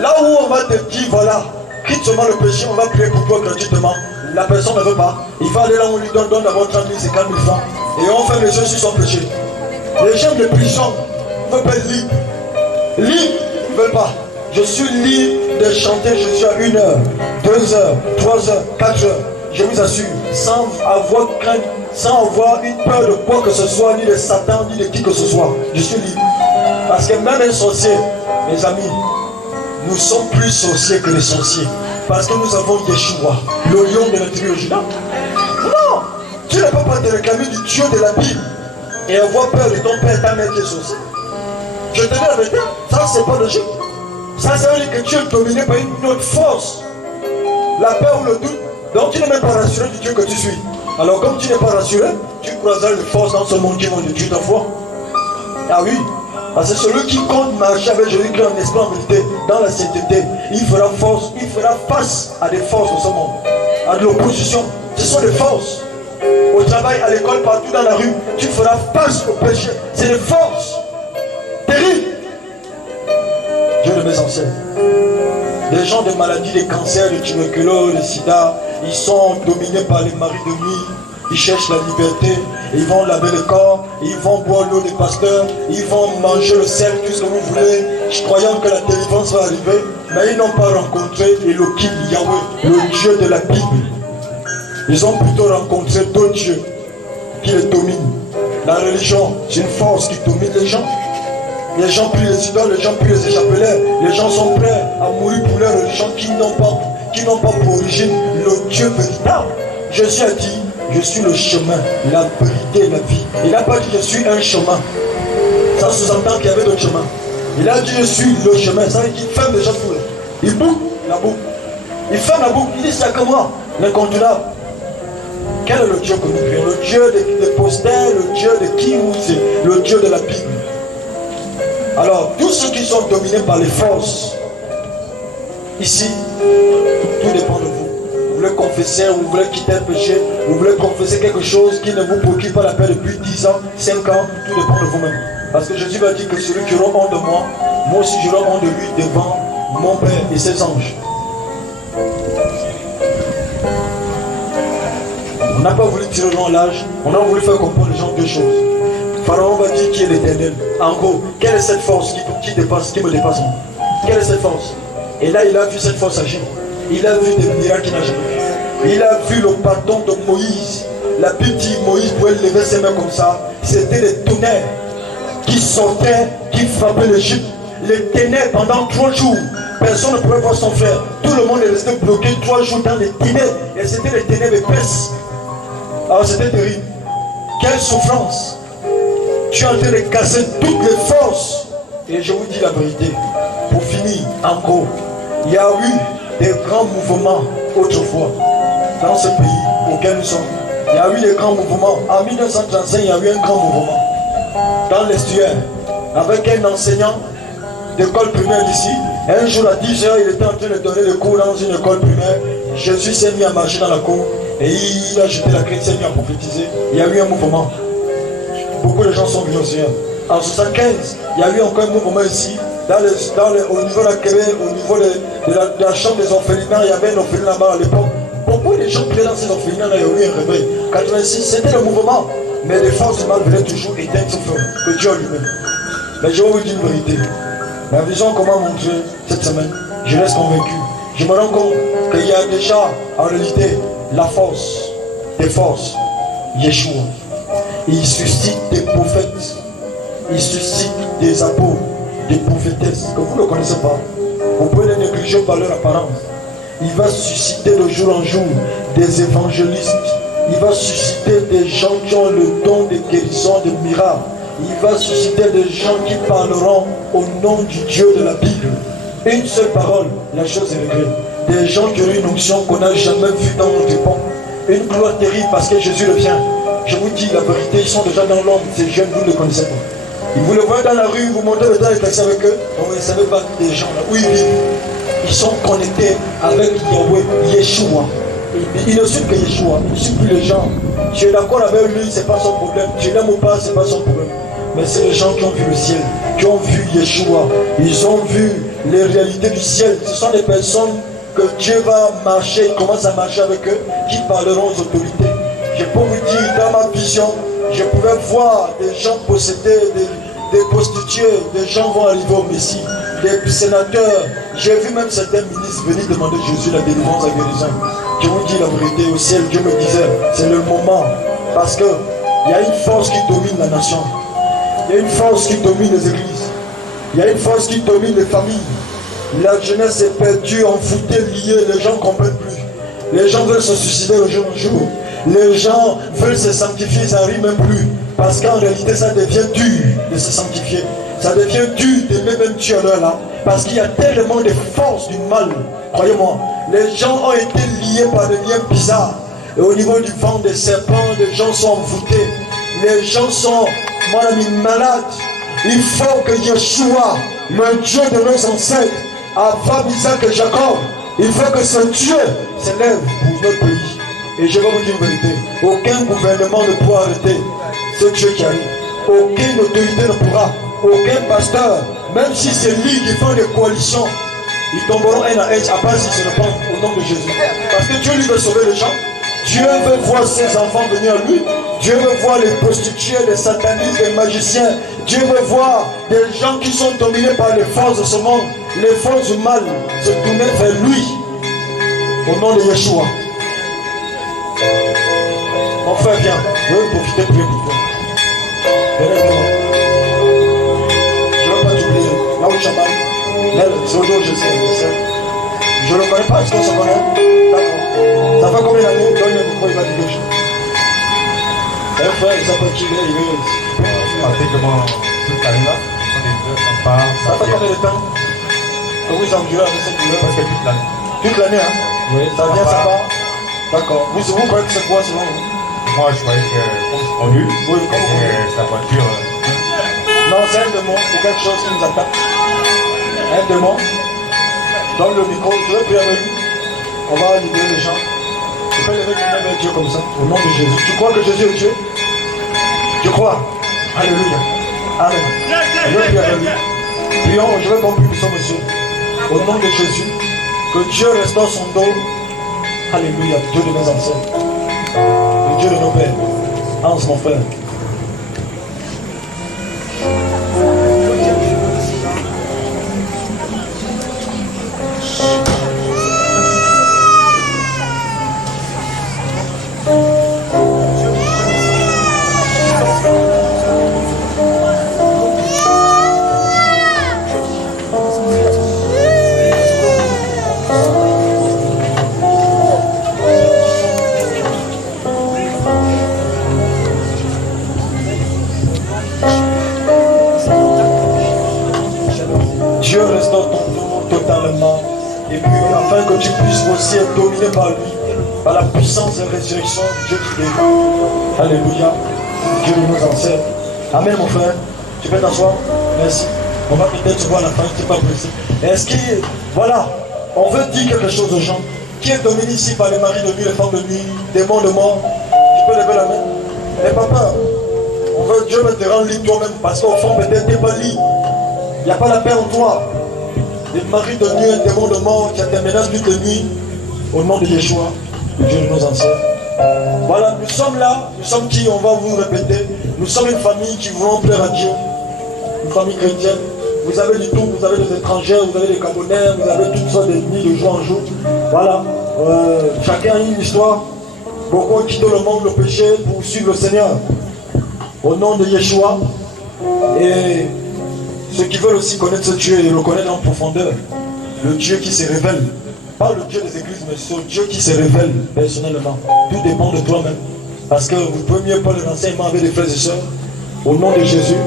Là où on va te dire, voilà, quitte seulement le péché, on va prier pour toi gratuitement. La personne ne veut pas. Il va aller là, on lui donne d'abord 30 000, 50 000 francs. Et on fait les choses sur son péché. Les gens de prison ne veulent pas être libres. Libre, ils ne veulent pas. Je suis libre de chanter Jésus à 1 heure, 2 heures, 3 heures, 4 heures. Je vous assure, sans avoir crainte, sans avoir une peur de quoi que ce soit, ni de Satan, ni de qui que ce soit. Je suis libre. Parce que même un sorcier, mes amis, nous sommes plus sorciers que les sorciers. Parce que nous avons Yeshua, le lion de la trilogie. Non, tu ne peux pas te réclamer du Dieu de la Bible et avoir peur de ton père, ta mère qui est sorcier. Je te dis la vérité, ça c'est pas logique. Ça veut dire que tu es dominé par une autre force. La peur ou le doute. Donc tu n'es même pas rassuré du Dieu que tu suis. Alors comme tu n'es pas rassuré, tu croiseras les forces dans ce monde qui vont détruire ta foi. Ah oui. Parce que celui qui compte marcher avec Jésus-Christ en esprit, en vérité, dans la sainteté, il fera face à des forces de ce monde, à de l'opposition. Ce sont des forces. Au travail, à l'école, partout dans la rue, tu feras face au péché. C'est des forces terribles. Dieu de mes ancêtres. Des gens de maladies, des cancers, de tuberculose, de sida, ils sont dominés par les maris de nuit. Ils cherchent la liberté, ils vont laver le corps, ils vont boire l'eau des pasteurs, ils vont manger le sel, tout ce que vous voulez, croyant que la délivrance va arriver, mais ils n'ont pas rencontré Elohim, Yahweh, le Dieu de la Bible. Ils ont plutôt rencontré d'autres dieux qui les dominent. La religion, c'est une force qui domine les gens. Les gens prient les idoles, les gens prient les échapelaires, les gens sont prêts à mourir pour leur religion qui n'ont pas pour origine le Dieu véritable. Jésus a dit, je suis le chemin, la vérité et la vie. Il n'a pas dit je suis un chemin. Ça sous-entend qu'il y avait d'autres chemins. Il a dit je suis le chemin. Ça veut dire qu'il ferme déjà tout. Il boucle la boucle. Il ferme la boucle. Il dit c'est comme moi, l'incontournable. Quel est le Dieu que nous prions? Le Dieu des posters, le Dieu de qui nous c'est? Le Dieu de la Bible. Alors, tous ceux qui sont dominés par les forces, ici, tout dépend de vous. Vous voulez confesser, vous voulez quitter le péché, vous voulez confesser quelque chose qui ne vous procure pas la paix depuis 10 ans, 5 ans, tout dépend de vous-même. Parce que Jésus va dire que celui qui aura honte de moi, moi aussi j'aurai honte de lui devant mon Père et ses anges. On n'a pas voulu tirer long l'âge, on a voulu faire comprendre les gens deux choses. Pharaon va dire qui est l'Éternel. En gros, quelle est cette force qui me dépasse? Quelle est cette force? Et là, il a vu cette force agir. Il a vu des miracles qu'il n'a jamais vu. Il a vu le bâton de Moïse. La Bible dit Moïse pouvait lever ses mains comme ça. C'était les tonnerres qui sortaient, qui frappaient l'Égypte. Les ténèbres pendant 3 jours. Personne ne pouvait voir son frère. Tout le monde est resté bloqué 3 jours dans les ténèbres. Et c'était les ténèbres épaisses. Alors c'était terrible. Quelle souffrance. Tu es en train de casser toutes les forces. Et je vous dis la vérité. Pour finir, en gros, il y a eu des grands mouvements autrefois dans ce pays auquel nous sommes. Il y a eu des grands mouvements. En 1935, il y a eu un grand mouvement dans l'estuaire avec un enseignant d'école primaire d'ici. Un jour à 10 h, il était en train de donner des cours dans une école primaire. Jésus s'est mis à marcher dans la cour et il a jeté la clé, il s'est mis à prophétiser. Il y a eu un mouvement. Beaucoup de gens sont venus au Seigneur. En 1975, il y a eu encore un mouvement ici. Au niveau de la Québec, au niveau de la chambre des orphelinats, il y avait un orphelinat là-bas à l'époque. Beaucoup de gens qui étaient dans ces orphelinats, il y a eu un réveil. 86, c'était le mouvement. Mais les forces du mal venaient toujours éteindre ce feu, que Dieu lui-même. Mais je vais vous dire une vérité. La vision qu'on m'a montrée cette semaine, je reste convaincu. Je me rends compte qu'il y a déjà, en réalité, la force, des forces, Yeshua. Il suscite des prophètes, il suscite des apôtres, des prophétesses, que vous ne connaissez pas. Vous pouvez les négliger par leur apparence. Il va susciter de jour en jour des évangélistes. Il va susciter des gens qui ont le don de guérison, de miracles. Il va susciter des gens qui parleront au nom du Dieu de la Bible. Une seule parole, la chose est réglée. Des gens qui ont une onction qu'on n'a jamais vue dans notre époque. Une gloire terrible parce que Jésus revient. Je vous dis la vérité, ils sont déjà dans l'ombre. Ces jeunes, vous ne les connaissez pas. Et vous les voyez dans la rue, vous montez le temps et taxi avec eux. Vous ne savez pas des gens là où ils vivent. Ils sont connectés avec Yahweh, Yeshua. Il ne suit que Yeshua, il ne suit plus les gens. Tu es d'accord avec lui, ce n'est pas son problème. Tu l'aimes ou pas, ce n'est pas son problème. Mais c'est les gens qui ont vu le ciel, qui ont vu Yeshua. Ils ont vu les réalités du ciel. Ce sont des personnes que Dieu va marcher, commence à marcher avec eux, qui parleront aux autorités. Je peux vous dire, dans ma vision, je pouvais voir des gens possédés, des prostituées, des gens vont arriver au Messie, des sénateurs. J'ai vu même certains ministres venir demander Jésus la délivrance à guérison. Je vous dis la vérité, au ciel, Dieu me disait, c'est le moment. Parce qu'il y a une force qui domine la nation. Il y a une force qui domine les églises. Il y a une force qui domine les familles. La jeunesse est perdue, envoûtée, liée. Les gens ne comprennent plus. Les gens veulent se suicider le jour au jour. Les gens veulent se sanctifier, ça n'arrive même plus. Parce qu'en réalité, ça devient dur de se sanctifier. Ça devient dur d'aimer même Dieu à l'heure là. Parce qu'il y a tellement de forces du mal. Croyez-moi, les gens ont été liés par des liens bizarres. Et au niveau du vent des serpents, les gens sont envoûtés. Les gens sont, mon ami, malades. Il faut que Yeshua, le Dieu de nos ancêtres, Abraham, Isaac et Jacob, il faut que ce Dieu s'élève pour notre pays. Et je vais vous dire une vérité. Aucun gouvernement ne pourra arrêter ce Dieu qui arrive. Aucune autorité ne pourra. Aucun pasteur, même si c'est lui qui fait des coalitions, ils tomberont un à un, à part s'ils se répandent au nom de Jésus. Parce que Dieu lui veut sauver les gens. Dieu veut voir ses enfants venir à lui. Dieu veut voir les prostituées, les satanistes, les magiciens. Dieu veut voir des gens qui sont dominés par les forces de ce monde, les forces du mal, se tourner vers lui. Au nom de Yeshua. Mon frère, viens. Je vais profiter de prier pour toi. Venez avec moi. Je ne vais pas t'oublier. Là où tu as mal. Là, c'est aujourd'hui, je sais. Je ne le connais pas, est-ce qu'on se connaît? D'accord. Ça fait combien d'années? Donne-le le micro, il va dire quelque chose. Un frère, il s'appelle qui? Il est. Pratiquement toute l'année là. Ça fait combien de temps que vous endurez avec cette douleur? Parce que toute l'année. Toute l'année, hein? Oui, Ça vient, ça va? D'accord. Vous croyez que c'est quoi selon vous? moi je croyais que on eut, Oui, comme vous. sa voiture. Non, c'est un démon, c'est quelque chose qui nous attaque. Un démon. Donne le micro, je vais prier avec lui. On va libérer les gens. Tu peux lever quelqu'un vers Dieu comme ça, au nom de Jésus. Tu crois que Jésus est Dieu? Tu crois? Alléluia. Amen. Je vais prier avec lui. Prions, je vais conclure son monsieur. Au nom de Jésus, que Dieu restaure son dos. Alléluia, Dieu de nos ancêtres. Le Dieu de nos pères. Hans, mon frère. Dieu restaure ton nom totalement. Et puis, afin que tu puisses aussi être dominé par lui, par la puissance de la résurrection du Dieu qui est. Alléluia. Dieu de nos ancêtres. Amen, mon frère. Tu peux t'asseoir? Merci. On va peut-être se voir à la fin, tu n'es pas pressé. Est-ce qu'il. Voilà. On veut dire quelque chose aux gens. Qui est dominé ici par les maris de nuit, les femmes de nuit, démons de mort? Tu peux lever la main? N'aie pas peur. On veut Dieu va te rendre libre toi-même. Parce qu'au fond, peut-être tu n'es pas libre. Il n'y a pas la paix en toi. Les maris de nuit, un démon de mort qui a des menaces nuit de nuit. Au nom de Yeshua, le Dieu de nos ancêtres. Voilà, nous sommes là. Nous sommes qui? On va vous répéter. Nous sommes une famille qui voulons plaire à Dieu. Une famille chrétienne. Vous avez du tout. Vous avez des étrangers, vous avez des Camerounais, vous avez toutes sortes d'ennemis de jour en jour. Voilà. Chacun a une histoire. Beaucoup ont quitté le monde, le péché pour suivre le Seigneur. Au nom de Yeshua. Et ceux qui veulent aussi connaître ce Dieu et le connaître en profondeur, le Dieu qui se révèle, pas le Dieu des églises, mais ce Dieu qui se révèle personnellement. Tout dépend de toi-même. Parce que vous pouvez mieux pas l'enseignement avec les frères et sœurs, au nom de Jésus.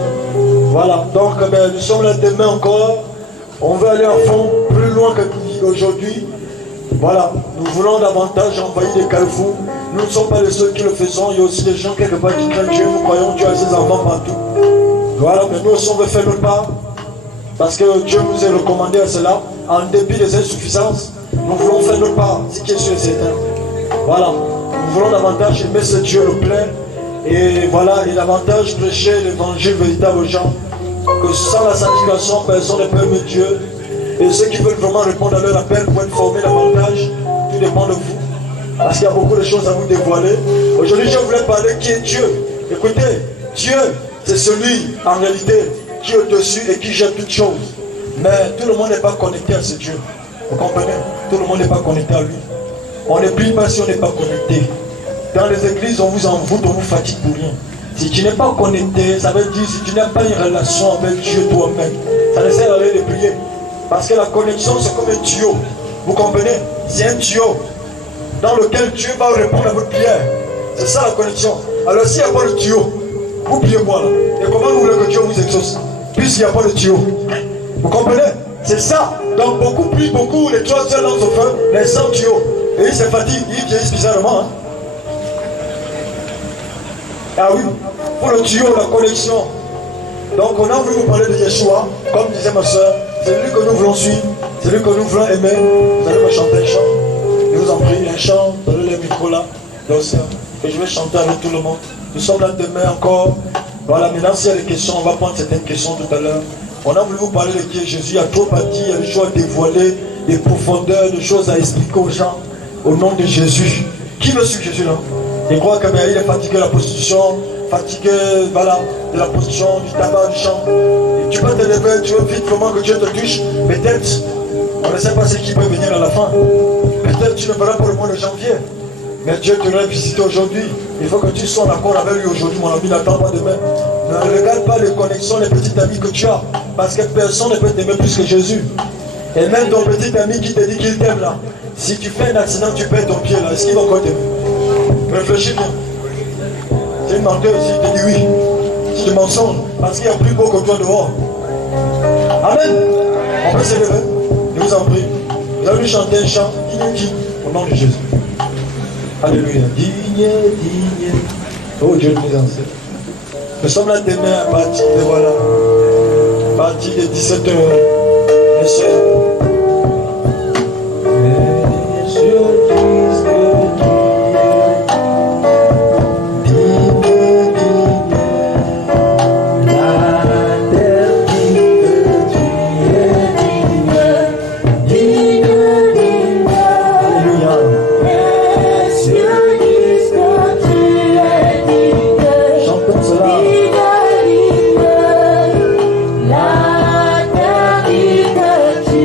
Voilà, donc nous sommes là demain encore. On veut aller à fond, plus loin qu'aujourd'hui. Voilà, nous voulons davantage envahir des carrefours. Nous ne sommes pas les seuls qui le faisons. Il y a aussi des gens quelque part qui craignent Dieu. Nous croyons Dieu a ses enfants partout. Voilà, mais nous aussi on veut faire notre part. Parce que Dieu nous a recommandé à cela. En dépit des insuffisances, nous voulons faire notre part, ce qui est sûr et certain. Voilà, nous voulons davantage aimer ce Dieu le plein. Et voilà, et davantage prêcher l'évangile véritable aux gens. Que sans la sanctification, personne ne peut aimer Dieu. Et ceux qui veulent vraiment répondre à leur appel pour être formés davantage, tout dépend de vous. Parce qu'il y a beaucoup de choses à vous dévoiler. Aujourd'hui, je voulais parler qui est Dieu. Écoutez, Dieu, c'est celui, en réalité, qui est au-dessus et qui gère toutes choses. Mais tout le monde n'est pas connecté à ce Dieu. Vous comprenez? Tout le monde n'est pas connecté à lui. On ne brille pas si on n'est pas connecté. Dans les églises, on vous envoûte, on vous fatigue pour rien. Si tu n'es pas connecté, ça veut dire si tu n'as pas une relation avec Dieu toi-même, ça ne sert à rien de prier. Parce que la connexion, c'est comme un tuyau. Vous comprenez? C'est un tuyau dans lequel Dieu va répondre à votre prière. C'est ça la connexion. Alors s'il n'y a pas de tuyau, vous priez quoi là? Et comment vous voulez que Dieu vous exauce? Puisqu'il n'y a pas de tuyau. Vous comprenez? C'est ça. Donc beaucoup prient, beaucoup, les trois seuls lancent au feu, mais sans tuyau. Et ils se fatiguent, ils vieillissent bizarrement. Hein? Ah oui, pour le tuyau, la connexion. Donc on a voulu vous parler de Yeshua, comme disait ma soeur, c'est lui que nous voulons suivre, c'est lui que nous voulons aimer. Vous allez me chanter un chant. Je vous en prie, un chant, donnez les micros là, et je vais chanter avec tout le monde. Nous sommes là demain encore. Voilà, maintenant s'il y a des questions, on va prendre certaines questions tout à l'heure. On a voulu vous parler de qui est Jésus, il y a trop à dire, il y a des choses à dévoiler, des profondeurs, des choses à expliquer aux gens, au nom de Jésus. Qui veut suivre Jésus là? Il croit qu'il est fatigué de la prostitution, fatigué, voilà, de la prostitution, du tabac, du chant. Et tu peux te lever, tu veux vite vraiment que Dieu te touche. Peut-être, on ne sait pas ce qui peut venir à la fin. Peut-être tu ne verras pas le mois de janvier. Mais Dieu te l'a visité aujourd'hui. Il faut que tu sois en accord avec lui aujourd'hui, mon ami, n'attends pas demain. Ne regarde pas les connexions, les petites amies que tu as. Parce que personne ne peut t'aimer plus que Jésus. Et même ton petit ami qui te dit qu'il t'aime là. Si tu fais un accident, tu perds ton pied là. Est-ce qu'il va encore t'aimer? Réfléchis bien. C'est une menteuse, il te dit oui. C'est du mensonge. Parce qu'il y a plus beau que toi dehors. Amen. On peut se lever. Je vous en prie. Vous allez lui chanter un chant. Digne, au nom de Jésus. Alléluia. Digne. Oh Dieu nous enseigne. Nous sommes là demain à partir de voilà. À partir de 17h. Mes soeurs. La terre dit que tu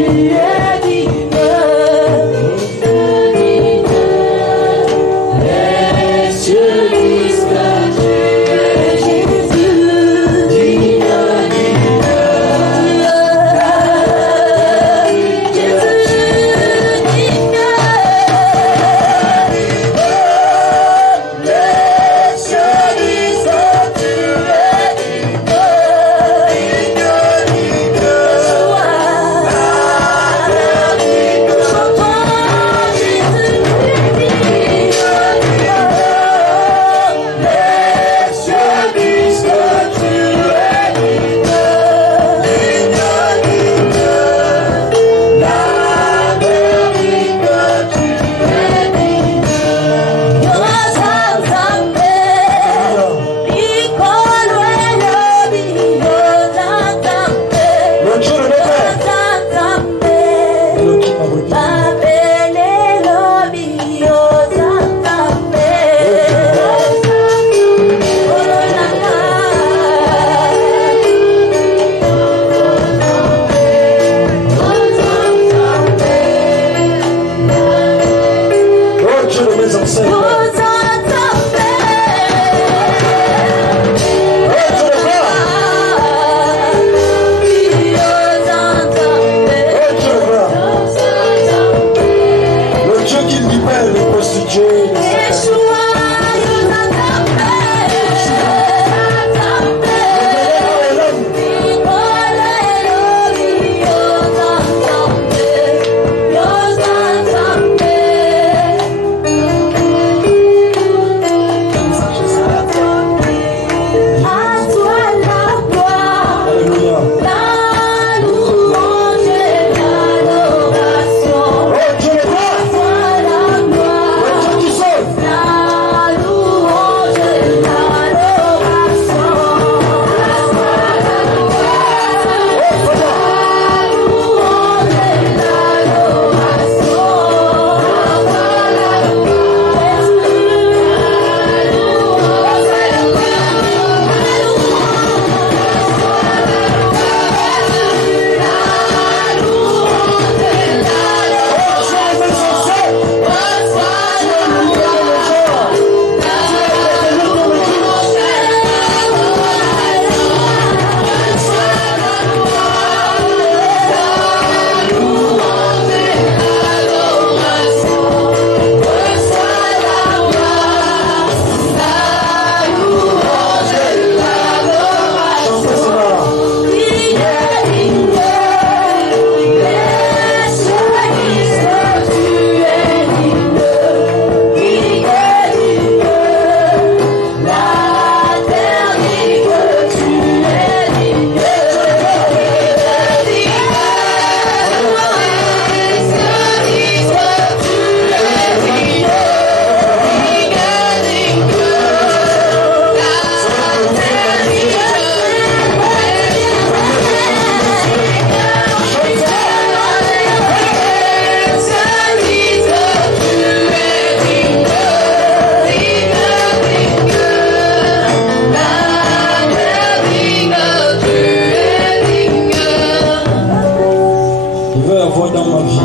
ma vie.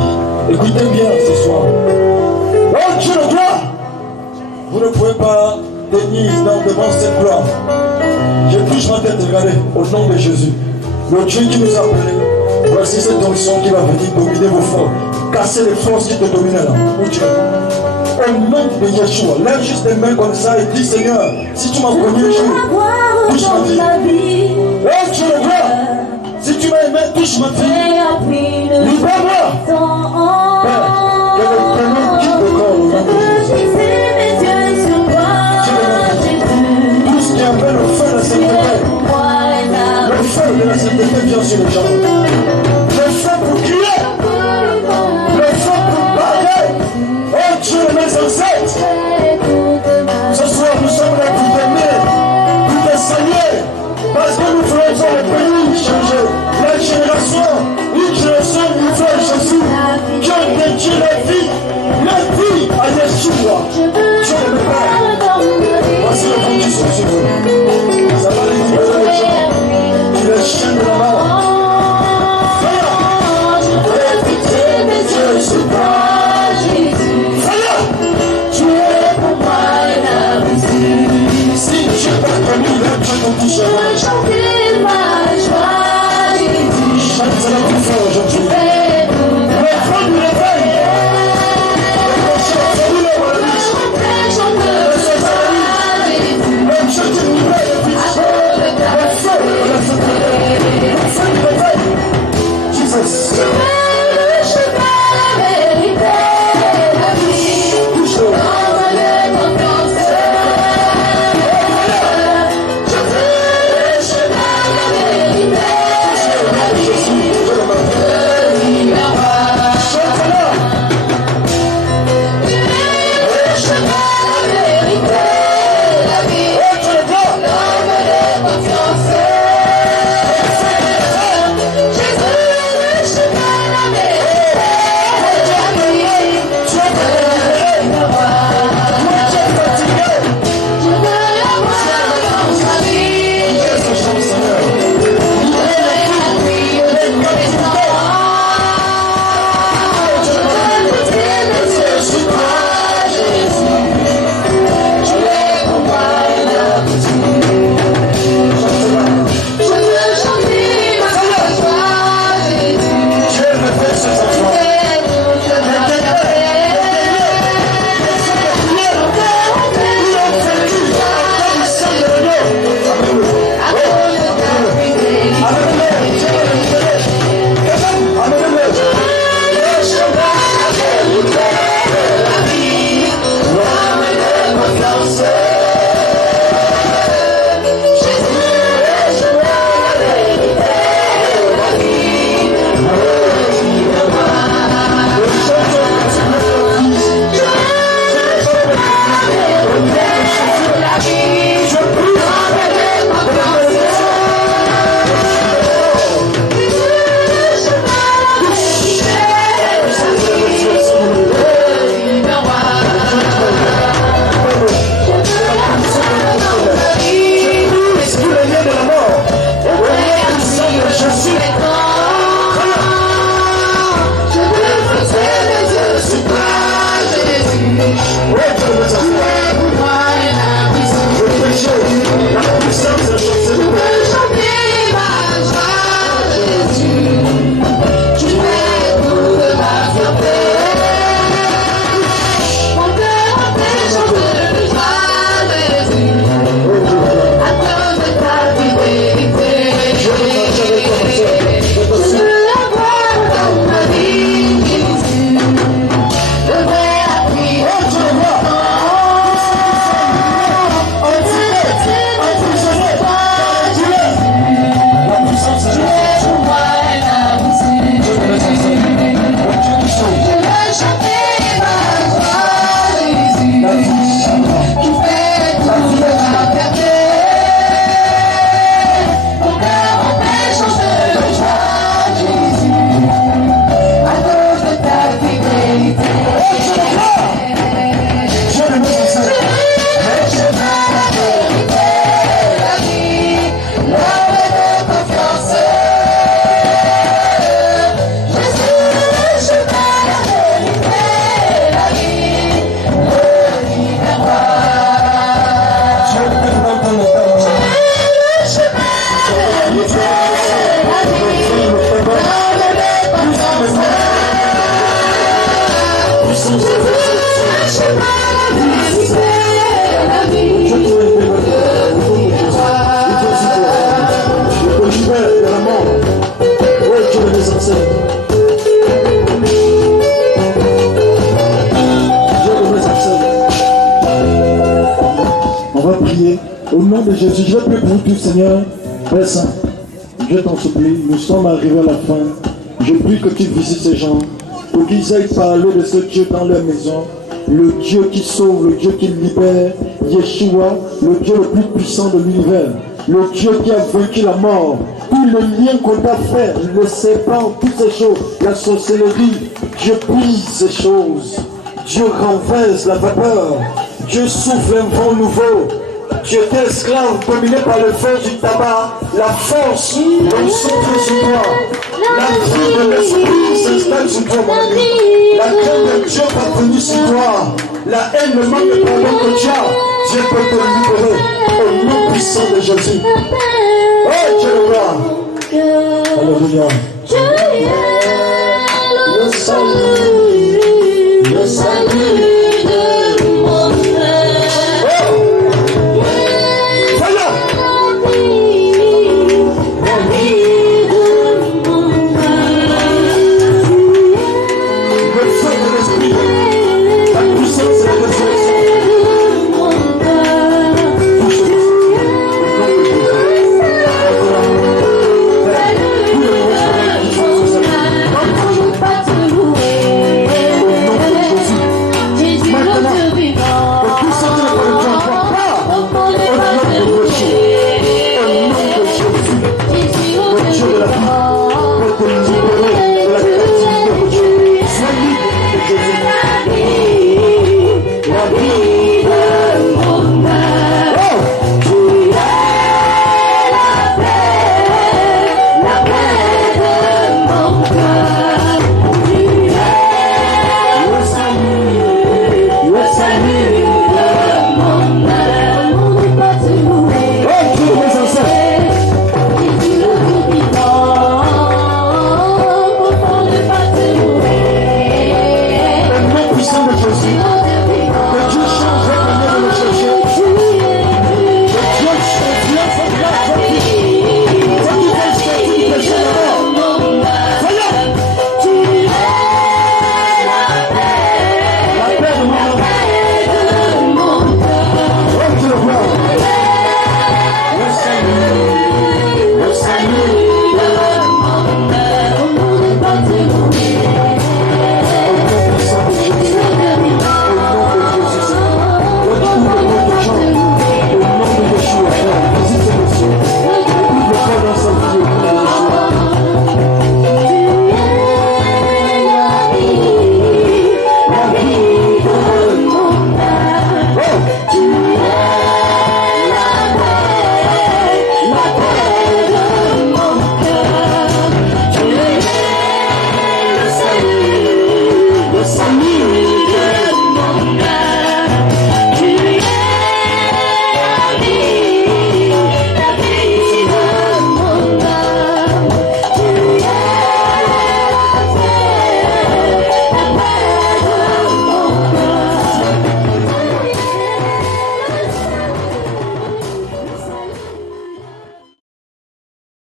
Écoutez bien ce soir. Oh Dieu de gloire, vous ne pouvez pas tenir devant cette gloire. Je touche ma tête, regardez, au nom de Jésus. Le Dieu qui nous a appelés, voici cette onction qui va venir dominer vos forces, casser les forces qui te dominent là. Oh Dieu. Au nom de Yeshua, lève juste les mains comme ça et dis Seigneur, si tu m'as connu un jour, touche ma vie. Oh Dieu de gloire, si tu m'as aimé, touche ma vie. Libère-moi. Père, que le prénom quitte le corps au nom de Jésus. Tout ce qui appelle le feu de la sainteté, le feu de la sainteté vient sur les gens. Le feu pour crier, le feu pour parler. Oh Dieu, mes ancêtres, ce soir nous sommes là pour t'aimer, pour te saluer, parce que nous faisons le pays changer. La génération, une génération, nous fait Jésus, Dieu dédié la vie à Yeshua. Dieu le Père. Voici le fond qui sont sur vous. Ça va les libérer les gens, tu les chaînes de la mort. Jésus, je vais prier pour vous tous, Seigneur. Père Saint, je t'en supplie, nous sommes arrivés à la fin. Je prie que tu visites ces gens pour qu'ils aillent parler de ce Dieu dans leur maison. Le Dieu qui sauve, le Dieu qui libère, Yeshua, le Dieu le plus puissant de l'univers, le Dieu qui a vaincu la mort. Tous les liens qu'on t'a fait, le serpent, toutes ces choses, la sorcellerie, Dieu brise ces choses. Dieu renverse la vapeur. Dieu souffle un vent nouveau. Tu étais esclave dominé par le feu du tabac. La force souffle sur toi. La vie de l'esprit s'installe sur toi, mon ami. La crainte de Dieu va venir sur toi. La haine, le manque de pardon que tu as, Dieu peut te libérer. Au nom puissant de Jésus. Oh Dieu le roi. Alléluia. Le salut. Le salut. Dieu de la vie.